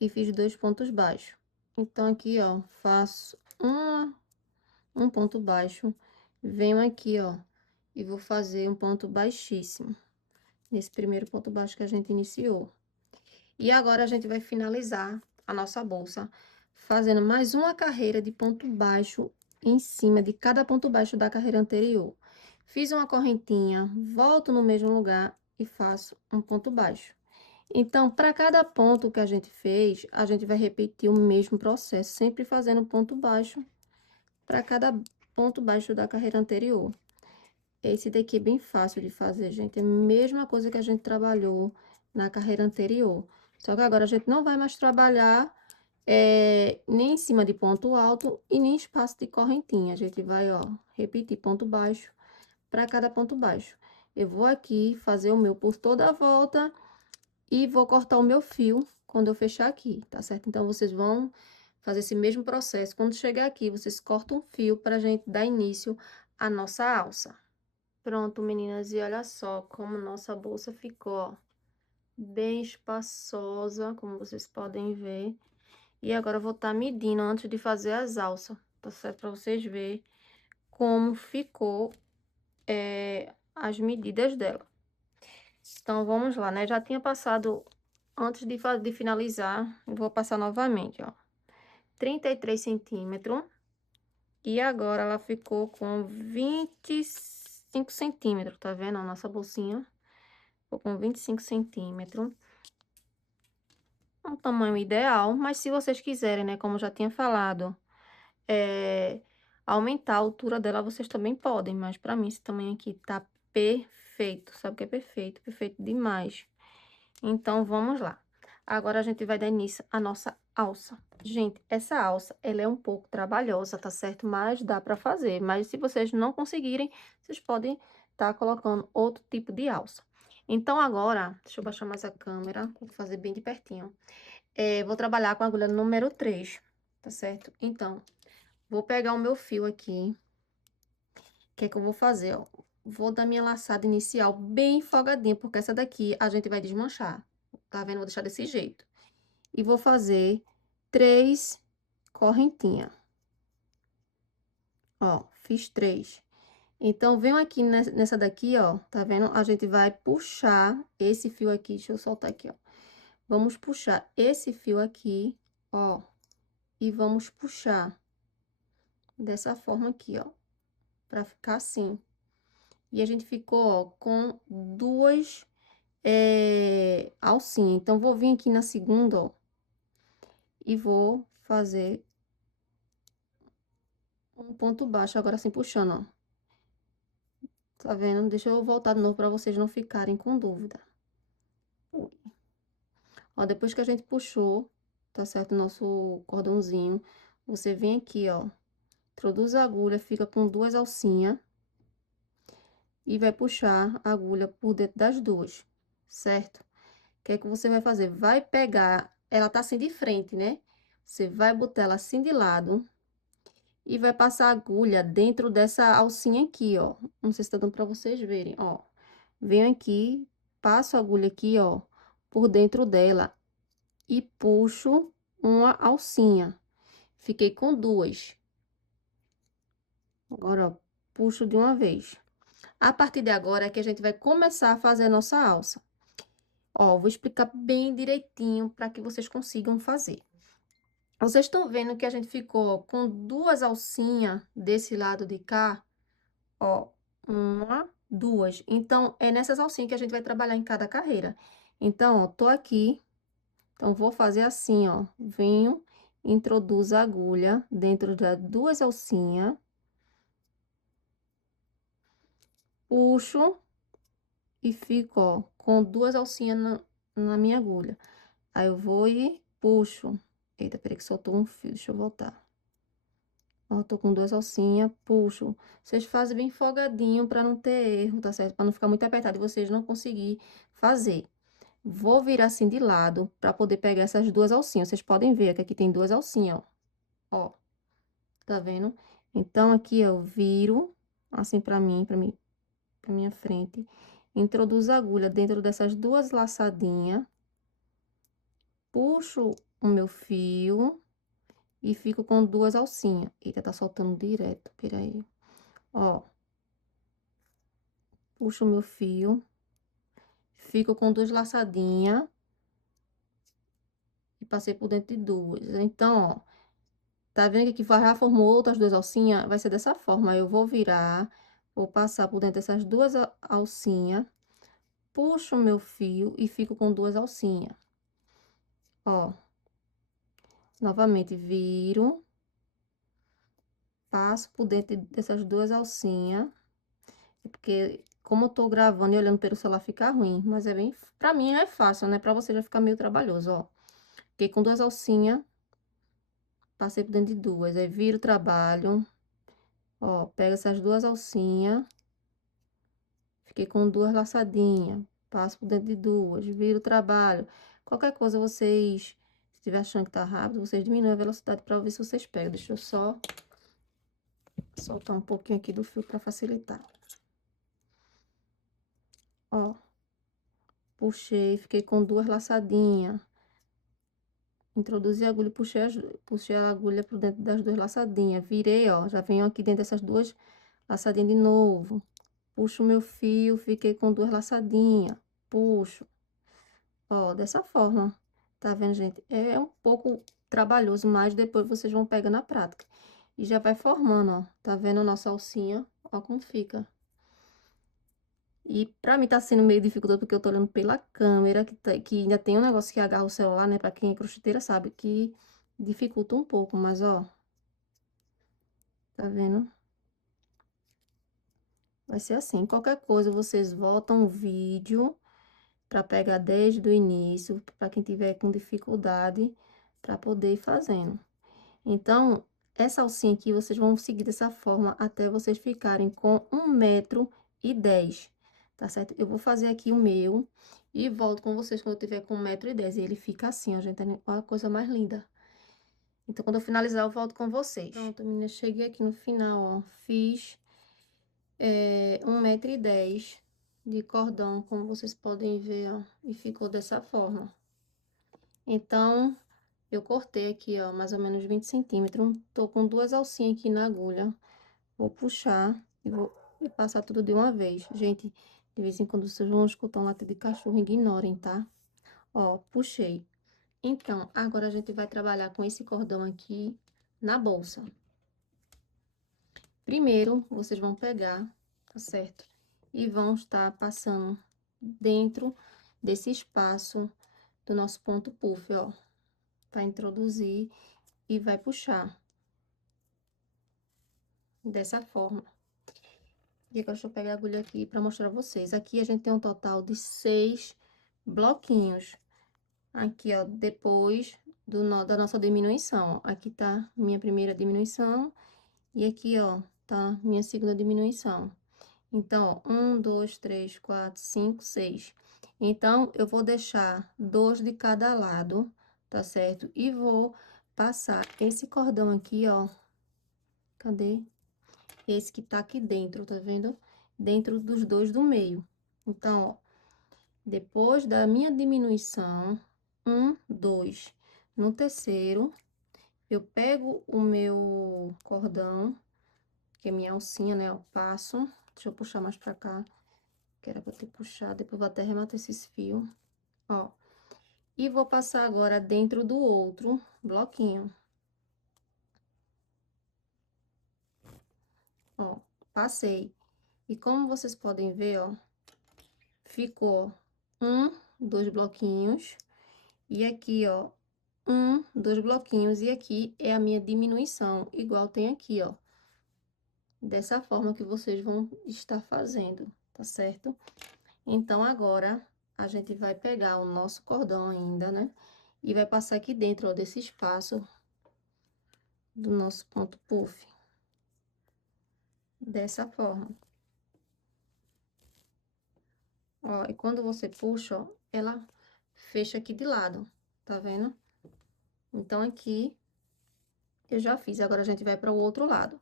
e fiz 2 pontos baixos. Então, aqui, ó, faço um ponto baixo, venho aqui, ó, e vou fazer um ponto baixíssimo, nesse primeiro ponto baixo que a gente iniciou. E agora, a gente vai finalizar a nossa bolsa, fazendo mais uma carreira de ponto baixo em cima de cada ponto baixo da carreira anterior. Fiz uma correntinha, volto no mesmo lugar e faço um ponto baixo. Então, para cada ponto que a gente fez, a gente vai repetir o mesmo processo, sempre fazendo ponto baixo para cada ponto baixo da carreira anterior. Esse daqui é bem fácil de fazer, gente. É a mesma coisa que a gente trabalhou na carreira anterior. Só que agora a gente não vai mais trabalhar nem em cima de ponto alto e nem espaço de correntinha. A gente vai, ó, repetir ponto baixo para cada ponto baixo. Eu vou aqui fazer o meu por toda a volta e vou cortar o meu fio quando eu fechar aqui, tá certo? Então, vocês vão fazer esse mesmo processo. Quando chegar aqui, vocês cortam um fio pra gente dar início à nossa alça. Pronto, meninas, e olha só como nossa bolsa ficou, ó, bem espaçosa, como vocês podem ver. E agora eu vou estar medindo antes de fazer as alças, tá certo? Pra vocês verem como ficou as medidas dela. Então, vamos lá, né? Já tinha passado, antes de finalizar, eu vou passar novamente, ó. 33 centímetros. E agora ela ficou com 25 centímetros, tá vendo? A nossa bolsinha ficou com 25 centímetros. Um tamanho ideal, mas se vocês quiserem, né? Como eu já tinha falado, aumentar a altura dela, vocês também podem. Mas pra mim, esse tamanho aqui tá perfeito. Sabe o que é perfeito? Perfeito demais. Então, vamos lá. Agora, a gente vai dar início à nossa alça. Gente, essa alça, ela é um pouco trabalhosa, tá certo? Mas dá pra fazer. Mas se vocês não conseguirem, vocês podem estar colocando outro tipo de alça. Então, agora, deixa eu baixar mais a câmera, vou fazer bem de pertinho. Vou trabalhar com a agulha número 3, tá certo? Então, vou pegar o meu fio aqui. O que é que eu vou fazer, ó? Vou dar minha laçada inicial bem folgadinha, porque essa daqui a gente vai desmanchar. Tá vendo? Vou deixar desse jeito. E vou fazer 3 correntinhas. Ó, fiz 3. Então, venho aqui nessa daqui, ó, tá vendo? A gente vai puxar esse fio aqui, deixa eu soltar aqui, ó. Vamos puxar esse fio aqui, ó, e vamos puxar dessa forma aqui, ó, pra ficar assim. E a gente ficou, ó, com 2 alcinha. Então, vou vir aqui na segunda, ó, e vou fazer um ponto baixo, agora assim, puxando, ó. Tá vendo? Deixa eu voltar de novo pra vocês não ficarem com dúvida. Ó, depois que a gente puxou, tá certo? O nosso cordãozinho, você vem aqui, ó, introduz a agulha, fica com 2 alcinhas e vai puxar a agulha por dentro das duas, certo? O que é que você vai fazer? Vai pegar, ela tá assim de frente, né? Você vai botar ela assim de lado e vai passar a agulha dentro dessa alcinha aqui, ó. Não sei se tá dando pra vocês verem, ó. Venho aqui, passo a agulha aqui, ó, por dentro dela e puxo uma alcinha. Fiquei com 2. Agora, ó, puxo de uma vez. A partir de agora é que a gente vai começar a fazer a nossa alça. Ó, vou explicar bem direitinho para que vocês consigam fazer. Vocês estão vendo que a gente ficou ó, com 2 alcinhas desse lado de cá, ó, 1, 2. Então, é nessas alcinhas que a gente vai trabalhar em cada carreira. Então, ó, tô aqui, então vou fazer assim, ó, venho, introduzo a agulha dentro das 2 alcinhas, puxo e fico, ó, com 2 alcinhas na minha agulha. Aí eu vou e puxo. Eita, peraí que soltou um fio, deixa eu voltar. Ó, tô com 2 alcinhas, puxo. Vocês fazem bem folgadinho pra não ter erro, tá certo? Pra não ficar muito apertado e vocês não conseguir fazer. Vou virar assim de lado pra poder pegar essas 2 alcinhas. Vocês podem ver que aqui tem 2 alcinhas, ó. Ó, tá vendo? Então, aqui eu viro assim pra minha frente. Introduzo a agulha dentro dessas 2 laçadinhas. Puxo o meu fio e fico com 2 alcinhas. Eita, tá soltando direto, peraí. Ó, puxo o meu fio, fico com 2 laçadinhas e passei por dentro de 2. Então, ó, tá vendo que aqui já formou outras 2 alcinhas? Vai ser dessa forma. Eu vou virar, vou passar por dentro dessas 2 alcinhas, puxo o meu fio e fico com 2 alcinhas. Ó, novamente viro, passo por dentro dessas 2 alcinhas, porque como eu tô gravando e olhando pelo celular fica ruim, mas é bem, pra mim é fácil, né? Pra você já ficar meio trabalhoso, ó. Fiquei com 2 alcinhas, passei por dentro de 2, aí viro o trabalho, ó, pego essas 2 alcinhas, fiquei com 2 laçadinhas, passo por dentro de 2, viro o trabalho. Qualquer coisa vocês, se estiver achando que tá rápido, vocês diminuem a velocidade pra ver se vocês pegam. Deixa eu só soltar um pouquinho aqui do fio pra facilitar. Ó, puxei, fiquei com 2 laçadinhas. Introduzi a agulha e puxei a agulha por dentro das 2 laçadinhas. Virei, ó, já venho aqui dentro dessas 2 laçadinhas de novo. Puxo o meu fio, fiquei com 2 laçadinhas. Puxo. Ó, dessa forma. Tá vendo, gente? É um pouco trabalhoso, mas depois vocês vão pegar na prática. E já vai formando, ó. Tá vendo a nossa alcinha? Ó como fica. E pra mim tá sendo meio dificultoso porque eu tô olhando pela câmera, que ainda tem um negócio que agarra o celular, né? Pra quem é crocheteira sabe que dificulta um pouco, mas ó. Tá vendo? Vai ser assim. Qualquer coisa, vocês voltam o vídeo pra pegar desde o início, pra quem tiver com dificuldade, pra poder ir fazendo. Então, essa alcinha aqui, vocês vão seguir dessa forma até vocês ficarem com 1,10 m, tá certo? Eu vou fazer aqui o meu e volto com vocês quando eu tiver com 1,10 m. E ele fica assim, ó, gente, olha a coisa mais linda. Então, quando eu finalizar, eu volto com vocês. Pronto, meninas, cheguei aqui no final, ó, fiz 1,10 m de cordão, como vocês podem ver, ó, e ficou dessa forma. Então, eu cortei aqui, ó, mais ou menos 20 centímetros. Tô com 2 alcinhas aqui na agulha. Vou puxar e vou passar tudo de uma vez. Gente, de vez em quando vocês vão escutar um latido de cachorro, ignorem, tá? Ó, puxei. Então, agora a gente vai trabalhar com esse cordão aqui na bolsa. Primeiro, vocês vão pegar, tá certo? E vão estar passando dentro desse espaço do nosso ponto puff, ó. Pra introduzir e vai puxar. Dessa forma. E agora deixa eu pegar a agulha aqui pra mostrar pra vocês. Aqui a gente tem um total de 6 bloquinhos. Aqui, ó, depois da nossa diminuição, ó. Aqui tá minha primeira diminuição e aqui, ó, tá minha segunda diminuição. Então, ó, 1, 2, 3, 4, 5, 6. Então, eu vou deixar 2 de cada lado, tá certo? E vou passar esse cordão aqui, ó. Cadê? Esse que tá aqui dentro, tá vendo? Dentro dos 2 do meio. Então, ó, depois da minha diminuição, 1, 2. No terceiro, eu pego o meu cordão, que é minha alcinha, né? Eu passo. Deixa eu puxar mais pra cá, que era pra ter puxado. Depois vou até arrematar esses fios, ó. E vou passar agora dentro do outro bloquinho. Ó, passei. E como vocês podem ver, ó, ficou 1, 2 bloquinhos. E aqui, ó, 1, 2 bloquinhos. E aqui é a minha diminuição, igual tem aqui, ó. Dessa forma que vocês vão estar fazendo, tá certo? Então, agora, a gente vai pegar o nosso cordão ainda, né? E vai passar aqui dentro, ó, desse espaço do nosso ponto puff. Dessa forma. Ó, e quando você puxa, ó, ela fecha aqui de lado, tá vendo? Então, aqui, eu já fiz. Agora, a gente vai para o outro lado,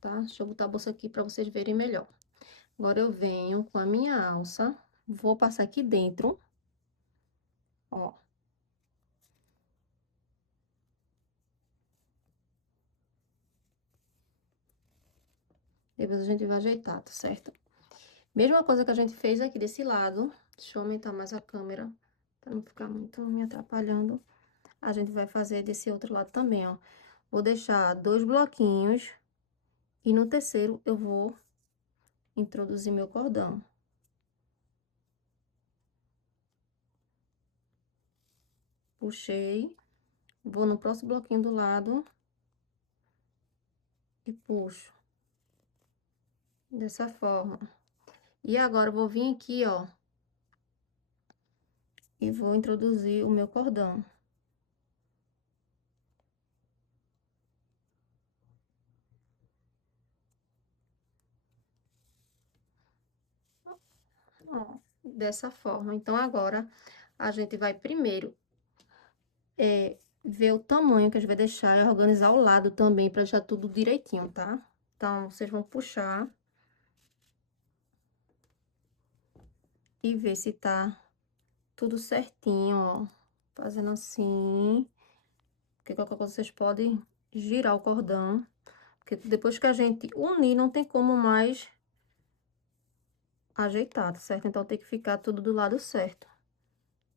tá? Deixa eu botar a bolsa aqui para vocês verem melhor. Agora, eu venho com a minha alça, vou passar aqui dentro, ó. Depois a gente vai ajeitar, tá certo? Mesma coisa que a gente fez aqui desse lado. Deixa eu aumentar mais a câmera, pra não ficar muito me atrapalhando. A gente vai fazer desse outro lado também, ó. Vou deixar 2 bloquinhos. E no terceiro, eu vou introduzir meu cordão. Puxei. Vou no próximo bloquinho do lado. E puxo. Dessa forma. E agora, eu vou vir aqui, ó. E vou introduzir o meu cordão. Ó, dessa forma. Então, agora, a gente vai primeiro ver o tamanho que a gente vai deixar e organizar o lado também, pra deixar tudo direitinho, tá? Então, vocês vão puxar. E ver se tá tudo certinho, ó. Fazendo assim. Porque qualquer coisa vocês podem girar o cordão. Porque depois que a gente unir, não tem como mais ajeitar, tá certo? Então, tem que ficar tudo do lado certo.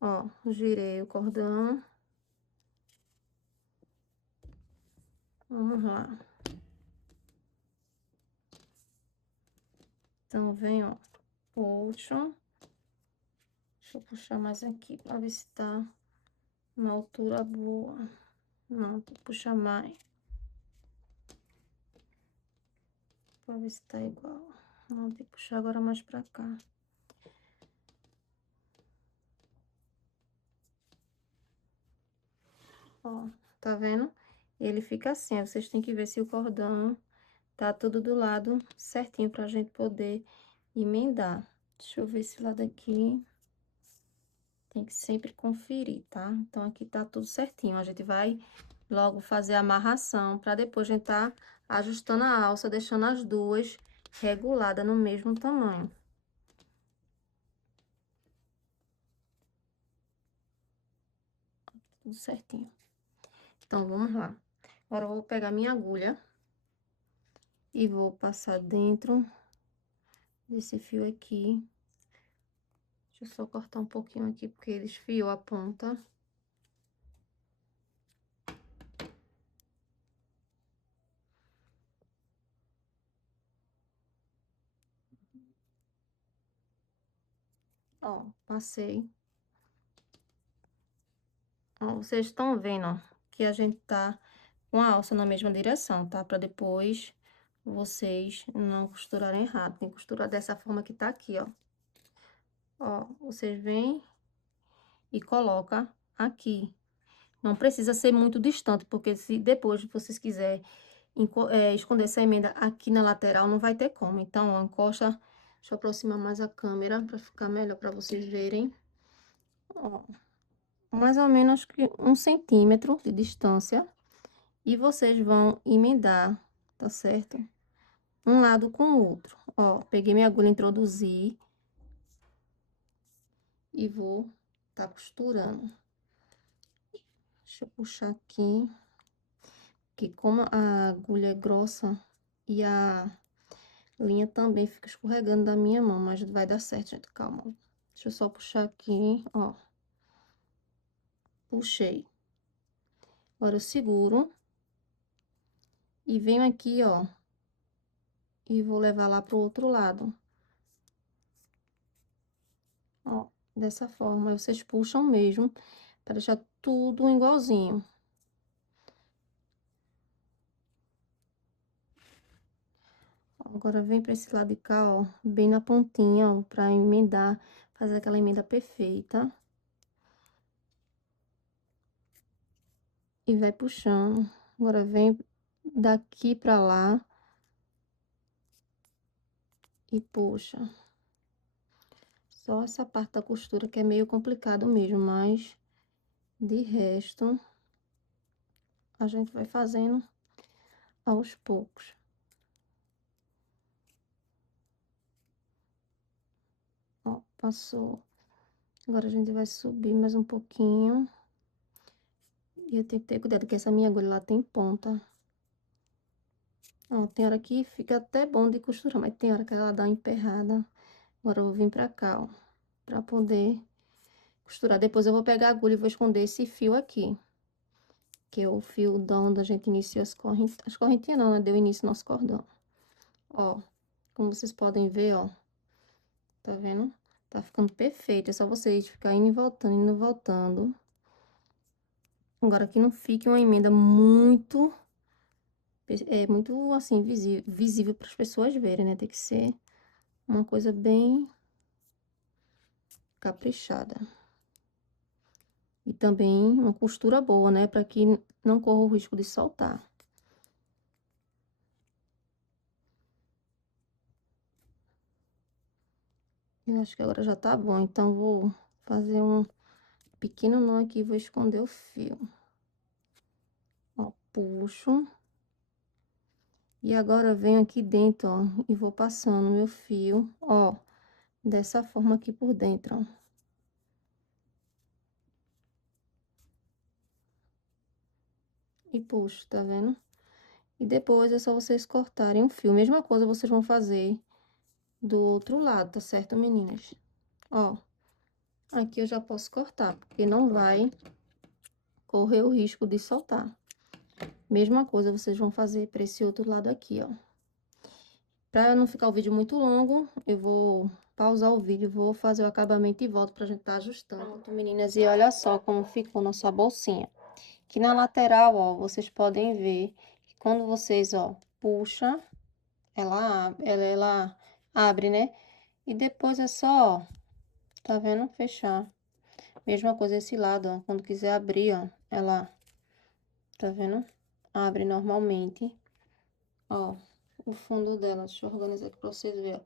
Ó, girei o cordão. Vamos lá. Então, vem, ó, puxo. Deixa eu puxar mais aqui pra ver se tá na altura boa. Não, tem que puxar mais. Pra ver se tá igual. Não, tem que puxar agora mais pra cá. Ó, tá vendo? Ele fica assim, aí vocês têm que ver se o cordão tá tudo do lado certinho pra gente poder emendar. Deixa eu ver esse lado aqui. Tem que sempre conferir, tá? Então, aqui tá tudo certinho. A gente vai logo fazer a amarração, pra depois a gente tá ajustando a alça, deixando as duas reguladas no mesmo tamanho. Tudo certinho. Então, vamos lá. Agora, eu vou pegar minha agulha e vou passar dentro desse fio aqui. Deixa eu só cortar um pouquinho aqui, porque ele esfiou a ponta. Ó, passei. Ó, vocês estão vendo, ó, que a gente tá com a alça na mesma direção, tá? Pra depois vocês não costurarem errado. Tem que costurar dessa forma que tá aqui, ó. Ó, vocês vêm e coloca aqui. Não precisa ser muito distante, porque se depois vocês quiserem esconder essa emenda aqui na lateral, não vai ter como. Então, ó, encosta, deixa eu aproximar mais a câmera para ficar melhor para vocês verem. Ó, mais ou menos que 1 centímetro de distância. E vocês vão emendar, tá certo? Um lado com o outro. Ó, peguei minha agulha, introduzi e vou tá costurando. Deixa eu puxar aqui, que como a agulha é grossa e a linha também fica escorregando da minha mão, mas vai dar certo, gente, calma. Deixa eu só puxar aqui, ó. Puxei. Agora eu seguro e venho aqui, ó, e vou levar lá pro outro lado. Ó, dessa forma, aí vocês puxam mesmo, para deixar tudo igualzinho. Agora, vem pra esse lado de cá, ó, bem na pontinha, ó, pra emendar, fazer aquela emenda perfeita. E vai puxando. Agora, vem daqui pra lá. E puxa. Só essa parte da costura que é meio complicado mesmo, mas de resto, a gente vai fazendo aos poucos. Ó, passou. Agora a gente vai subir mais um pouquinho. E eu tenho que ter cuidado que essa minha agulha lá tem ponta. Ó, tem hora que fica até bom de costurar, mas tem hora que ela dá uma emperrada. Agora eu vou vir pra cá, ó, pra poder costurar. Depois eu vou pegar a agulha e vou esconder esse fio aqui. Que é o fio da onde a gente inicia as correntinhas. As correntinhas não, né? Deu início no nosso cordão. Ó, como vocês podem ver, ó. Tá vendo? Tá ficando perfeito. É só vocês ficar indo e voltando, indo e voltando. Agora, que não fique uma emenda muito... muito, assim, visível para as pessoas verem, né? Tem que ser uma coisa bem caprichada. E também uma costura boa, né? Para que não corra o risco de soltar. Eu acho que agora já tá bom, então vou fazer um pequeno nó aqui e vou esconder o fio. Ó, puxo. E agora venho aqui dentro, ó, e vou passando meu fio, ó, dessa forma aqui por dentro, ó. E puxo, tá vendo? E depois é só vocês cortarem o fio. Mesma coisa vocês vão fazer do outro lado, tá certo, meninas? Ó, aqui eu já posso cortar, porque não vai correr o risco de soltar. Mesma coisa vocês vão fazer para esse outro lado aqui, ó. Pra não ficar o vídeo muito longo, eu vou pausar o vídeo, vou fazer o acabamento e volto pra gente tá ajustando. Pronto, meninas, e olha só como ficou nossa bolsinha. Aqui na lateral, ó, vocês podem ver que quando vocês, ó, puxa, ela abre, né? E depois é só, ó, tá vendo? Fechar. Mesma coisa esse lado, ó, quando quiser abrir, ó, ela, tá vendo? Abre normalmente. Ó, o fundo dela, deixa eu organizar aqui pra vocês verem, ó.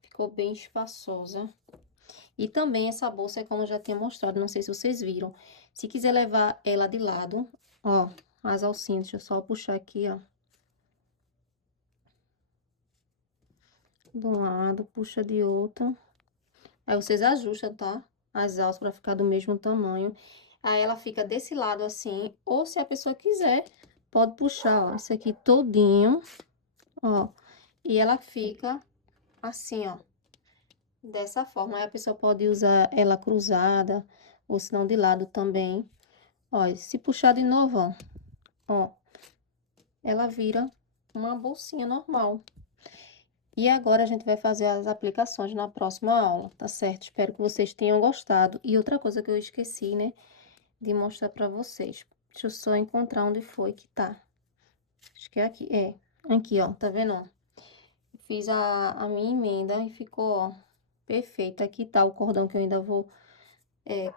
Ficou bem espaçosa. E também essa bolsa é como eu já tinha mostrado, não sei se vocês viram. Se quiser levar ela de lado, ó, as alcinhas, deixa eu só puxar aqui, ó. De um lado, puxa de outro. Aí vocês ajustam, tá? As alças pra ficar do mesmo tamanho. Aí ela fica desse lado assim, ou se a pessoa quiser, pode puxar, ó, isso aqui todinho, ó. E ela fica assim, ó. Dessa forma, aí a pessoa pode usar ela cruzada, ou se não de lado também. Ó, e se puxar de novo, ó, ela vira uma bolsinha normal. E agora a gente vai fazer as aplicações na próxima aula, tá certo? Espero que vocês tenham gostado. E outra coisa que eu esqueci, né, de mostrar pra vocês. Deixa eu só encontrar onde foi que tá. Acho que é aqui, aqui, ó, tá vendo, ó? fiz a minha emenda e ficou, ó, perfeito. Aqui tá o cordão que eu ainda vou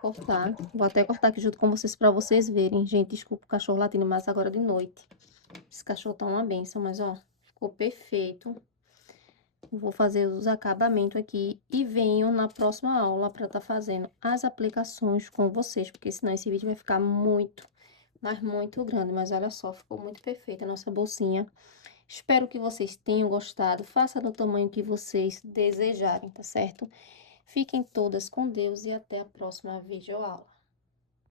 cortar. Vou até cortar aqui junto com vocês pra vocês verem. Gente, desculpa o cachorro latindo, mas agora de noite. Esse cachorro tá uma bênção, mas ó, ficou perfeito. Vou fazer os acabamentos aqui e venho na próxima aula para estar fazendo as aplicações com vocês, porque senão esse vídeo vai ficar muito, mas muito grande. Mas olha só, ficou muito perfeita a nossa bolsinha. Espero que vocês tenham gostado. Faça do tamanho que vocês desejarem, tá certo? Fiquem todas com Deus e até a próxima videoaula.